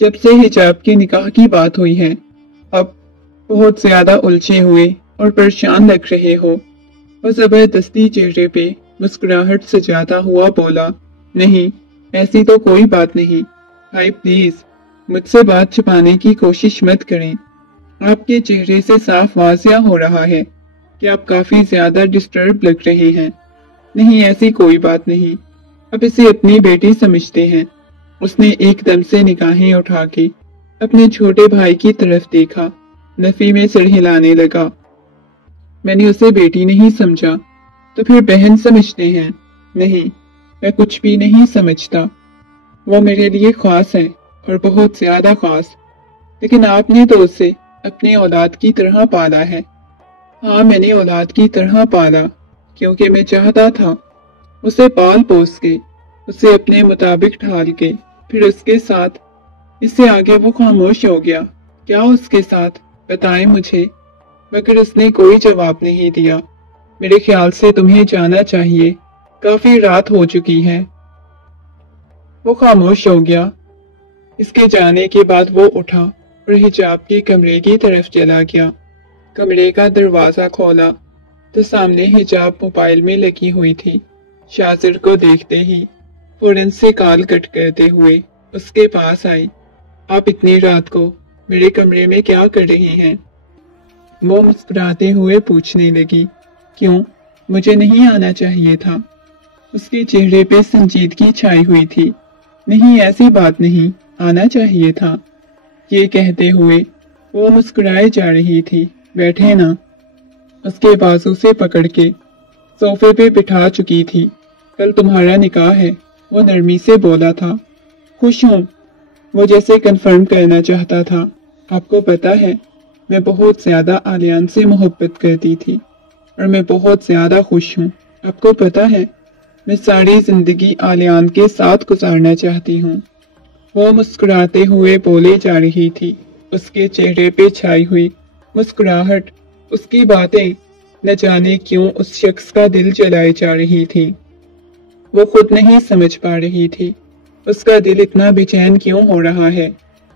जब से हिजाब के निकाह की बात हुई है, अब बहुत ज्यादा उलझे हुए और परेशान लग रहे हो। वो जबरदस्ती चेहरे पे मुस्कुराहट सजाता हुआ बोला, नहीं, ऐसी तो कोई बात नहीं। भाई प्लीज मुझसे बात छुपाने की कोशिश मत करें। आपके चेहरे से साफ वाज़िया हो रहा है कि आप काफी ज्यादा डिस्टर्ब लग रहे हैं। नहीं, ऐसी कोई बात नहीं, अब इसे अपनी बेटी समझते हैं। उसने एकदम से निगाहें उठा के अपने छोटे भाई की तरफ देखा। नफी में सिर हिलाने लगा। मैंने उसे बेटी नहीं समझा, तो फिर बहन समझते हैं? नहीं, मैं कुछ भी नहीं समझता। वो मेरे लिए खास है और बहुत ज्यादा खास। लेकिन आपने तो उसे अपनी औलाद की तरह पाला है। हाँ, मैंने औलाद की तरह पाला, क्योंकि मैं चाहता था उसे पाल पोस के, उसे अपने मुताबिक ढाल के, फिर उसके साथ। इससे आगे वो खामोश हो गया। क्या उसके साथ, बताएं मुझे। मगर उसने कोई जवाब नहीं दिया। मेरे ख्याल से तुम्हें जाना चाहिए, काफी रात हो चुकी है। वो खामोश हो गया। इसके जाने के बाद वो उठा और हिजाब के कमरे की तरफ चला गया। कमरे का दरवाजा खोला तो सामने हिजाब मोबाइल में लगी हुई थी। शाजिर को देखते ही फौरन से कॉल कट करते हुए उसके पास आई। आप इतनी रात को मेरे कमरे में क्या कर रही हैं? वो मुस्कुराते हुए पूछने लगी। क्यों, मुझे नहीं आना चाहिए था? उसके चेहरे पे संजीदगी छाई हुई थी। नहीं, ऐसी बात नहीं, आना चाहिए था। ये कहते हुए वो मुस्कुराए जा रही थी। बैठे ना। उसके बाजू से पकड़ के सोफे पे बिठा चुकी थी। कल तुम्हारा निकाह है, वो नरमी से बोला था। खुश हूँ, वो जैसे कंफर्म करना चाहता था। आपको पता है, मैं बहुत ज्यादा आलियान से मोहब्बत करती थी और मैं बहुत ज्यादा खुश हूँ। आपको पता है, मैं सारी जिंदगी आलियान के साथ गुजारना चाहती हूँ। वो मुस्कुराते हुए बोले जा रही थी। उसके चेहरे पे छाई हुई मुस्कुराहट, उसकी बातें न जाने क्यों उस शख्स का दिल जलाए जा रही थी। वो खुद नहीं समझ पा रही थी उसका दिल इतना बेचैन क्यों हो रहा है।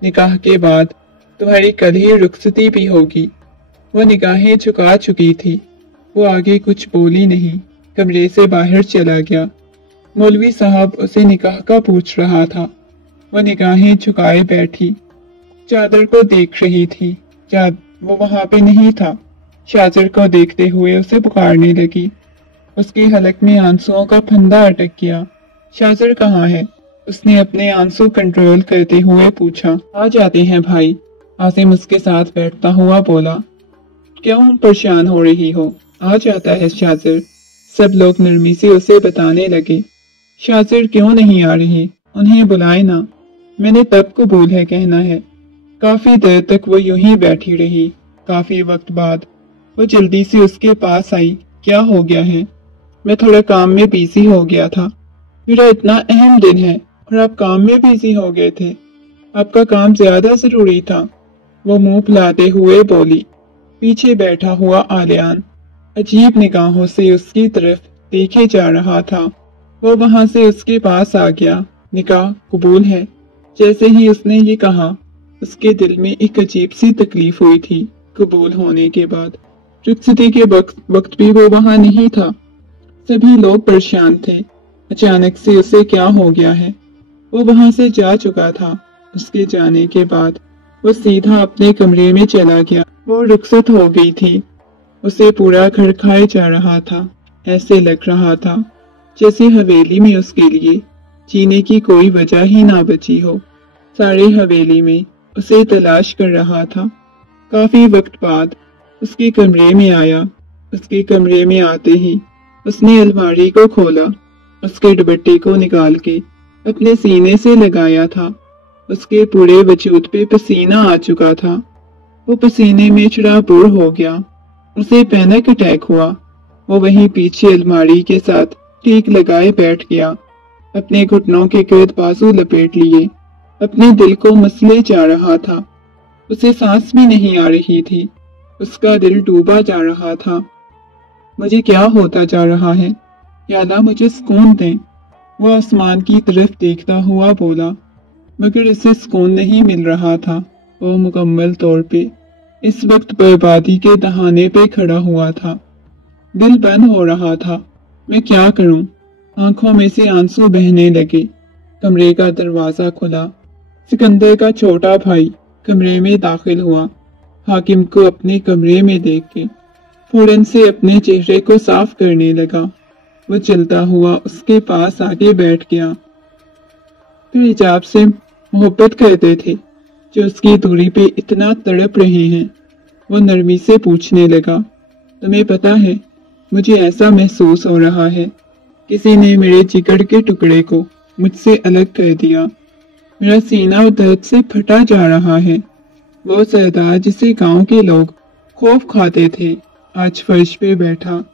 निकाह के बाद तुम्हारी कल ही रुखसती भी होगी। वो निगाहें झुका चुकी थी। वो आगे कुछ बोली नहीं, कमरे से बाहर चला गया। मौलवी साहब उसे निकाह का पूछ रहा था। वो निगाहें झुकाए बैठी चादर को देख रही थी। वो वहां पे नहीं था। शाजिर को देखते हुए उसे पुकारने लगी। उसके हलक में आंसुओं का फंदा अटक गया। शाजिर कहाँ है? उसने अपने आंसू कंट्रोल करते हुए पूछा। आ जाते हैं भाई, आसिम उसके साथ बैठता हुआ बोला। क्यों परेशान हो रही हो? आ जाता है शाजिर। सब लोग नरमी से उसे बताने लगे। शाजिर क्यों नहीं आ रही? उन्हें बुलाए ना। मैंने तब कबूल है कहना है। काफी देर तक वो यूं ही बैठी रही। काफी वक्त बाद वो जल्दी से उसके पास आई। क्या हो गया है? मैं थोड़ा काम में बिजी हो गया था। मेरा इतना अहम दिन है और आप काम में बिजी हो गए थे। आपका काम ज्यादा जरूरी था। वो मुंह फुलाते हुए बोली। पीछे बैठा हुआ आलियान अजीब निगाहों से उसकी तरफ देखे जा रहा था। वो वहां से उसके पास आ गया। निकाह कबूल है। जैसे ही उसने ये कहा, उसके दिल में एक अजीब सी तकलीफ हुई थी। कबूल होने के बाद रुखसती के वक्त भी वो वहां नहीं था। सभी लोग परेशान थे। अचानक से उसे क्या हो गया है? वो वहां से जा चुका था। उसके जाने के बाद वो सीधा अपने कमरे में चला गया। वो रुखसत हो गई थी। उसे पूरा घर खाए जा रहा था। ऐसे लग रहा था जैसे हवेली में उसके लिए जीने की कोई वजह ही ना बची हो। सारे हवेली में उसे तलाश कर रहा था। काफी वक्त बाद उसके कमरे में आया। उसके कमरे में आते ही उसने अलमारी को खोला। उसके दुपट्टे को निकाल के अपने सीने से लगाया था। उसके पूरे वजूद पे पसीना आ चुका था। वो पसीने में चुरापुर हो गया। उसे पैनिक अटैक हुआ। वो वहीं पीछे अलमारी के साथ ठीक लगाए बैठ गया। अपने घुटनों के गिर्द बाजू लपेट लिए। अपने दिल को मसले जा रहा था। उसे सांस भी नहीं आ रही थी। उसका दिल डूबा जा रहा था। मुझे क्या होता जा रहा है? या अल्लाह मुझे सुकून दें। वो आसमान की तरफ देखता हुआ बोला। मगर इसे सुकून नहीं मिल रहा था। वो मुकम्मल तौर पे इस वक्त बर्बादी के दहाने पे खड़ा हुआ था। दिल बंद हो रहा था। मैं क्या करूं? आंखों में से आंसू बहने लगे। कमरे का दरवाजा खुला। सिकंदर का छोटा भाई कमरे में दाखिल हुआ। हाकिम को अपने कमरे में देख के फौरन से अपने चेहरे को साफ करने लगा। वो चलता हुआ उसके पास आके बैठ गया। फिर हिजाब से मोहब्बत करते थे जो उसकी दूरी पे इतना तड़प रहे हैं। वो नरमी से पूछने लगा। तुम्हें पता है, मुझे ऐसा महसूस हो रहा है किसी ने मेरे जिगर के टुकड़े को मुझसे अलग कर दिया। मेरा सीना दर्द से फटा जा रहा है। वो सरदार जिसे गांव के लोग खौफ खाते थे, आज फर्श पे बैठा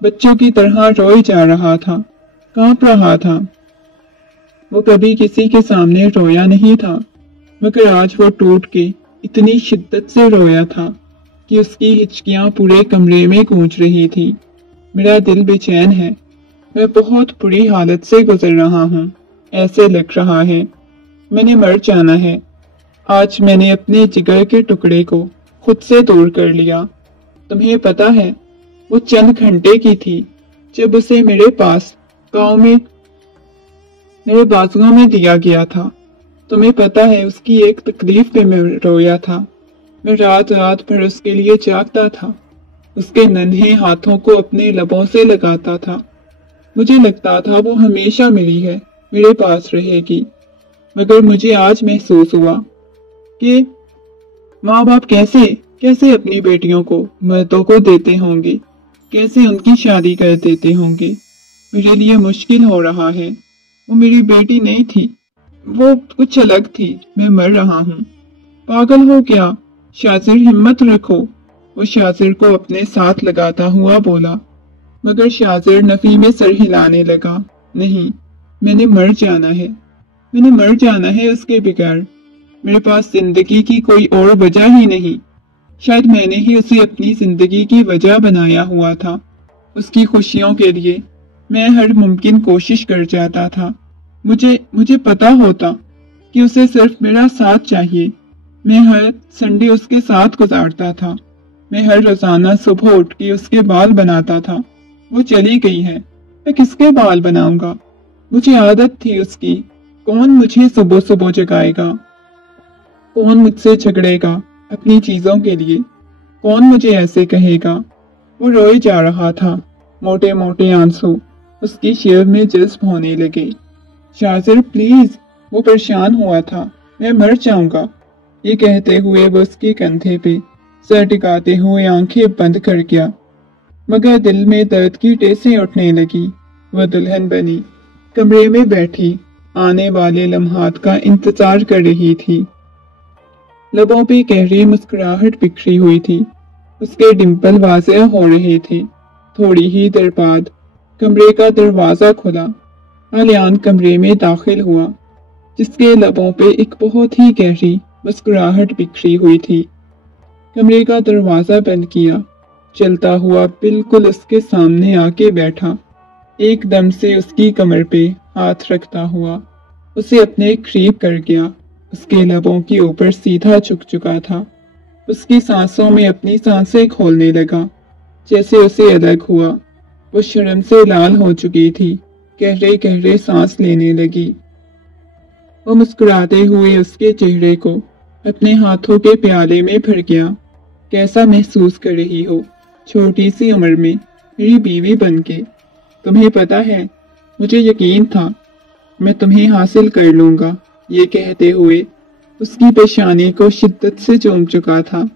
बच्चों की तरह रोए जा रहा था, कांप रहा था। वो कभी किसी के सामने रोया नहीं था, मगर आज वो टूट के इतनी शिद्दत से रोया था कि उसकी हिचकियां पूरे कमरे में गूंज रही थी। मेरा दिल बेचैन है, मैं बहुत बुरी हालत से गुजर रहा हूँ। ऐसे लग रहा है मैंने मर जाना है। आज मैंने अपने जिगर के टुकड़े को खुद से दूर कर लिया। तुम्हें पता है वो चंद घंटे की थी जब उसे मेरे पास गांव में मेरे बाजुओं में दिया गया था। तुम्हें पता है उसकी एक तकलीफ पे मैं रोया था। मैं रात रात भर उसके लिए जागता था, उसके नन्हे हाथों को अपने लबों से लगाता था। मुझे लगता था वो हमेशा मेरी है, मेरे पास रहेगी। मगर मुझे आज महसूस हुआ कि माँ बाप कैसे कैसे अपनी बेटियों को मर्दों को देते होंगे, कैसे उनकी शादी कर देते होंगे। मेरे लिए मुश्किल हो रहा है। वो मेरी बेटी नहीं थी, वो कुछ अलग थी। मैं मर रहा हूँ। पागल हो क्या शाजिर, हिम्मत रखो। वो शाजिर को अपने साथ लगाता हुआ बोला। मगर शाजिर नफी में सर हिलाने लगा। नहीं, मैंने मर जाना है, मैंने मर जाना है उसके बगैर। मेरे पास जिंदगी की कोई और वजह ही नहीं। शायद मैंने ही उसे अपनी जिंदगी की वजह बनाया हुआ था। उसकी खुशियों के लिए मैं हर मुमकिन कोशिश कर जाता था। मुझे पता होता कि उसे सिर्फ मेरा साथ चाहिए। मैं हर संडे उसके साथ गुजारता था। मैं हर रोजाना सुबह उठ के उसके बाल बनाता था। वो चली गई है, मैं किसके बाल बनाऊंगा? मुझे आदत थी उसकी। कौन मुझे सुबह सुबह जगाएगा? कौन मुझसे झगड़ेगा अपनी चीजों के लिए? कौन मुझे ऐसे कहेगा? वो रोए जा रहा था। मोटे मोटे आंसू उसकी शेव में जज्ब होने लगे। शाजिर प्लीज, वो परेशान हुआ था। मैं मर जाऊंगा। ये कहते हुए वो उसके कंधे पे सर टिकाते हुए आंखें बंद कर गया। मगर दिल में दर्द की टेसें उठने लगी। वह दुल्हन बनी कमरे में बैठी आने वाले लम्हात का इंतजार कर रही थी। लबों पे गहरी मुस्कुराहट बिखरी हुई थी। उसके डिंपल वाज़ेह हो रहे थे। थोड़ी ही देर बाद कमरे का दरवाजा खुला। आलियान कमरे में दाखिल हुआ, जिसके लबों पे एक बहुत ही गहरी मुस्कुराहट बिखरी हुई थी। कमरे का दरवाजा बंद किया। चलता हुआ बिल्कुल उसके सामने आके बैठा। एकदम से उसकी कमर पे हाथ रखता हुआ उसे अपने करीब कर गया। उसके लबों के ऊपर सीधा झुक चुका था। उसकी सांसों में अपनी सांसें खोलने लगा। जैसे उसे अलग हुआ, वो शर्म से लाल हो चुकी थी। गहरे गहरे सांस लेने लगी। वो मुस्कुराते हुए उसके चेहरे को अपने हाथों के प्याले में भर गया। कैसा महसूस कर रही हो छोटी सी उम्र में मेरी बीवी बनके? तुम्हें पता है, मुझे यकीन था मैं तुम्हें हासिल कर लूंगा। ये कहते हुए उसकी पेशानी को शिद्दत से चूम चुका था।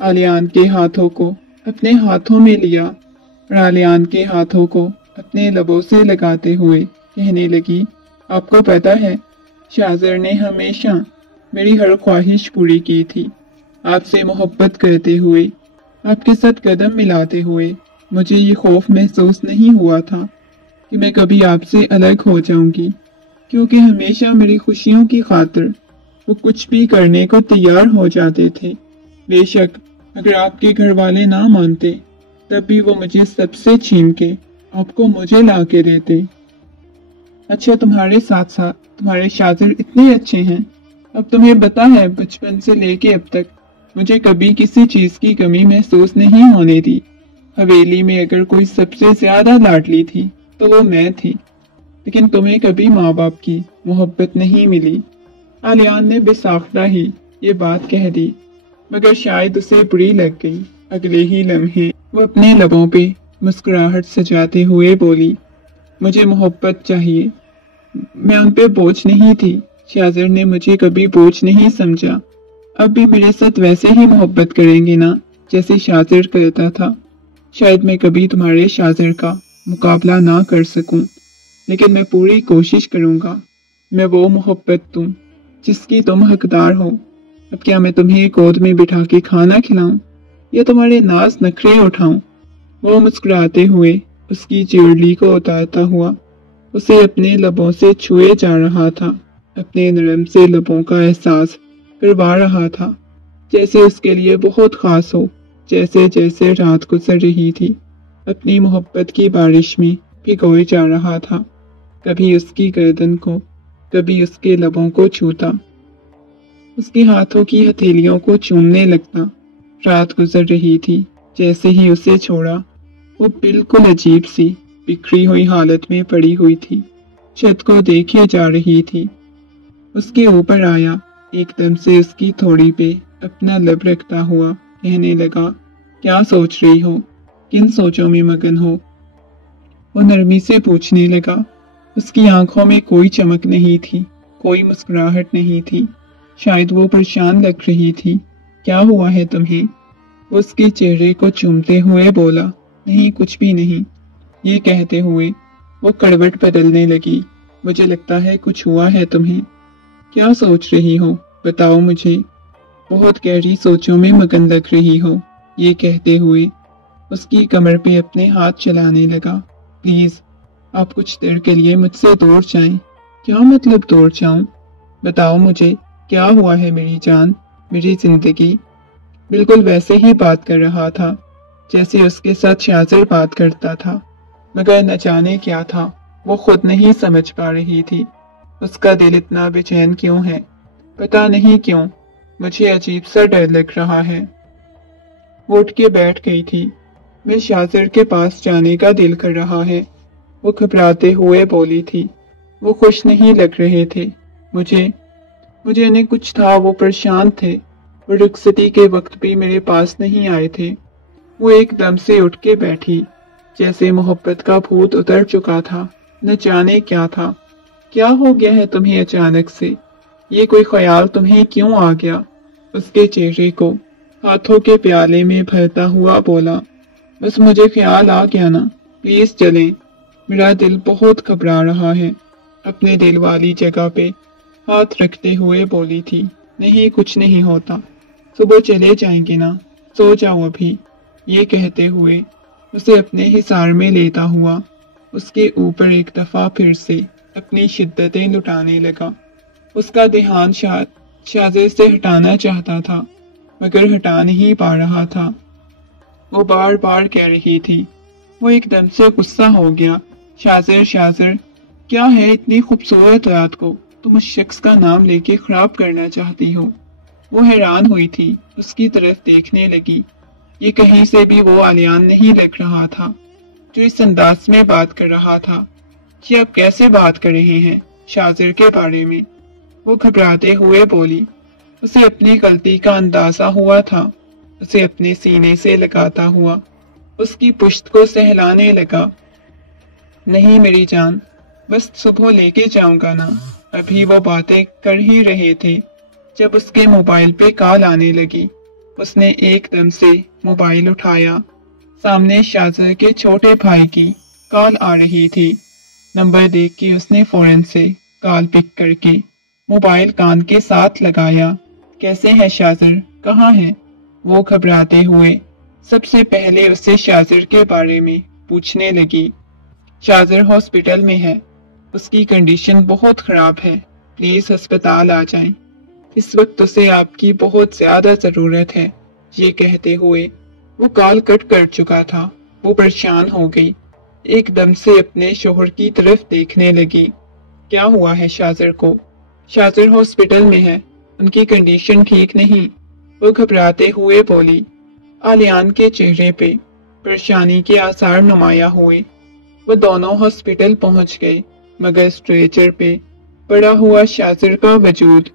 आलियान के हाथों को अपने हाथों में लिया और आलियान के हाथों को अपने लबों से लगाते हुए कहने लगी, आपको पता है, शाजिर ने हमेशा मेरी हर ख्वाहिश पूरी की थी। आपसे मोहब्बत करते हुए, आपके साथ कदम मिलाते हुए मुझे ये खौफ महसूस नहीं हुआ था कि मैं कभी आपसे अलग हो जाऊंगी, क्योंकि हमेशा मेरी खुशियों की खातिर वो कुछ भी करने को तैयार हो जाते थे। बेशक अगर आपके घर वाले ना मानते, तब भी वो मुझे सबसे छीन के आपको मुझे ला के देते। अच्छा, तुम्हारे साथ साथ तुम्हारे शाजिर इतने अच्छे हैं। अब तुम्हें पता है, बचपन से लेके अब तक मुझे कभी किसी चीज की कमी महसूस नहीं होने दी। हवेली में अगर कोई सबसे ज्यादा लाडली थी तो वो मैं थी, लेकिन तुम्हें कभी माँ बाप की मोहब्बत नहीं मिली। आलियान ने बेसाख्ता ही ये बात कह दी, मगर शायद उसे बुरी लग गई। अगले ही लम्हे वो अपने लबों पे मुस्कुराहट सजाते हुए बोली, मुझे मोहब्बत चाहिए, मैं उन पे बोझ नहीं थी। शाजिर ने मुझे कभी बोझ नहीं समझा। अब भी मेरे साथ वैसे ही मोहब्बत करेंगे ना जैसे शाजिर करता था। शायद मैं कभी तुम्हारे शाजिर का मुकाबला ना कर सकूं, लेकिन मैं पूरी कोशिश करूंगा मैं वो मोहब्बत दूं जिसकी तुम हकदार हो। अब क्या मैं तुम्हें गोद में बिठा के खाना खिलाऊं या तुम्हारे नाज नखरे उठाऊं? वो मुस्कुराते हुए उसकी ज्वेलरी को उतारता हुआ उसे अपने लबों से छुए जा रहा था। अपने नरम से लबों का एहसास करवा रहा था, जैसे उसके लिए बहुत खास हो। जैसे जैसे रात गुजर रही थी, अपनी मोहब्बत की बारिश में भिगोए जा रहा था। कभी उसकी गर्दन को, कभी उसके लबों को छूता, उसके हाथों की हथेलियों को चूमने लगता। रात गुजर रही थी। जैसे ही उसे छोड़ा, वो बिल्कुल अजीब सी बिखरी हुई हालत में पड़ी हुई थी। छत को देखे जा रही थी। उसके ऊपर आया, एकदम से उसकी थोड़ी पे अपना लब रखता हुआ कहने लगा, क्या सोच रही हो? किन सोचों में मगन हो? वो नरमी से पूछने लगा। उसकी आंखों में कोई चमक नहीं थी, कोई मुस्कुराहट नहीं थी। शायद वो परेशान लग रही थी। क्या हुआ है तुम्हें? वो उसके चेहरे को चूमते हुए बोला, नहीं कुछ भी नहीं। ये कहते हुए वो करवट बदलने लगी। मुझे लगता है कुछ हुआ है तुम्हें। क्या सोच रही हो? बताओ मुझे। बहुत गहरी सोचों में मगन लग रही हो। ये कहते हुए उसकी कमर पे अपने हाथ चलाने लगा। प्लीज, आप कुछ देर के लिए मुझसे दूर जाएं। क्या मतलब दूर जाऊं? बताओ मुझे, क्या हुआ है मेरी जान, मेरी जिंदगी। बिल्कुल वैसे ही बात कर रहा था जैसे उसके साथ शाज़िर बात करता था, मगर न जाने क्या था, वो खुद नहीं समझ पा रही थी। उसका दिल इतना बेचैन क्यों है? पता नहीं क्यों, मुझे अजीब सा डर लग रहा है। वो उठ के बैठ गई थी। मैं शाज़िर के पास जाने का दिल कर रहा है, वो घबराते हुए बोली थी। वो खुश नहीं लग रहे थे। मुझे मुझे नहीं कुछ था, वो परेशान थे। वो रुखसती के वक्त भी मेरे पास नहीं आए थे। वो एकदम से उठ के बैठी, जैसे मोहब्बत का भूत उतर चुका था। न जाने क्या था। क्या हो गया है तुम्हें अचानक से? ये कोई ख्याल तुम्हें क्यों आ गया? उसके चेहरे को हाथों के प्याले में भरता हुआ बोला, बस मुझे ख्याल आ गया ना, प्लीज चलें। मेरा दिल बहुत घबरा रहा है। अपने दिल वाली जगह पे हाथ रखते हुए बोली थी, नहीं कुछ नहीं होता, सुबह चले जाएंगे ना, सो जाओ अभी। ये कहते हुए उसे अपने हिसार में लेता हुआ उसके ऊपर एक दफा फिर से अपनी शिद्दतें लुटाने लगा। उसका ध्यान शाज़िर से हटाना चाहता था, मगर हटा नहीं पा रहा था। वो बार बार कह रही थी। वो एकदम से गुस्सा हो गया। शाज़िर, शाज़िर, क्या है इतनी खूबसूरत रात को तुम उस शख्स का नाम लेके खराब करना चाहती हो? वो हैरान हुई थी, उसकी तरफ देखने लगी। ये कहीं से भी वो आलियान नहीं लग रहा था जो इस अंदाज में बात कर रहा था। कि आप कैसे बात कर रहे हैं शाज़िर के बारे में? वो घबराते हुए बोली। उसे अपनी गलती का अंदाजा हुआ था। उसे अपने सीने से लगाता हुआ उसकी पुश्त को सहलाने लगा। नहीं मेरी जान, बस सुबह लेके जाऊंगा ना। अभी वो बातें कर ही रहे थे जब उसके मोबाइल पे कॉल आने लगी। उसने एकदम से मोबाइल उठाया। सामने शाज़िर के छोटे भाई की कॉल आ रही थी। नंबर देख के उसने फौरन से कॉल पिक करके मोबाइल कान के साथ लगाया। कैसे है शाज़िर, कहाँ है? वो घबराते हुए सबसे पहले उससे शाज़िर के बारे में पूछने लगी। शाज़िर हॉस्पिटल में है, उसकी कंडीशन बहुत खराब है, प्लीज अस्पताल आ जाएं। इस वक्त उसे आपकी बहुत ज्यादा जरूरत है। ये कहते हुए वो कॉल कट कर चुका था। वो परेशान हो गई, एकदम से अपने शोहर की तरफ देखने लगी। क्या हुआ है शाज़िर को? शाज़िर हॉस्पिटल में है, उनकी कंडीशन ठीक नहीं। वो घबराते हुए बोली। आलियान के चेहरे पे परेशानी के आसार नुमाया हुए। वो दोनों हॉस्पिटल पहुंच गए, मगर स्ट्रेचर पे पड़ा हुआ शाज़िर का वजूद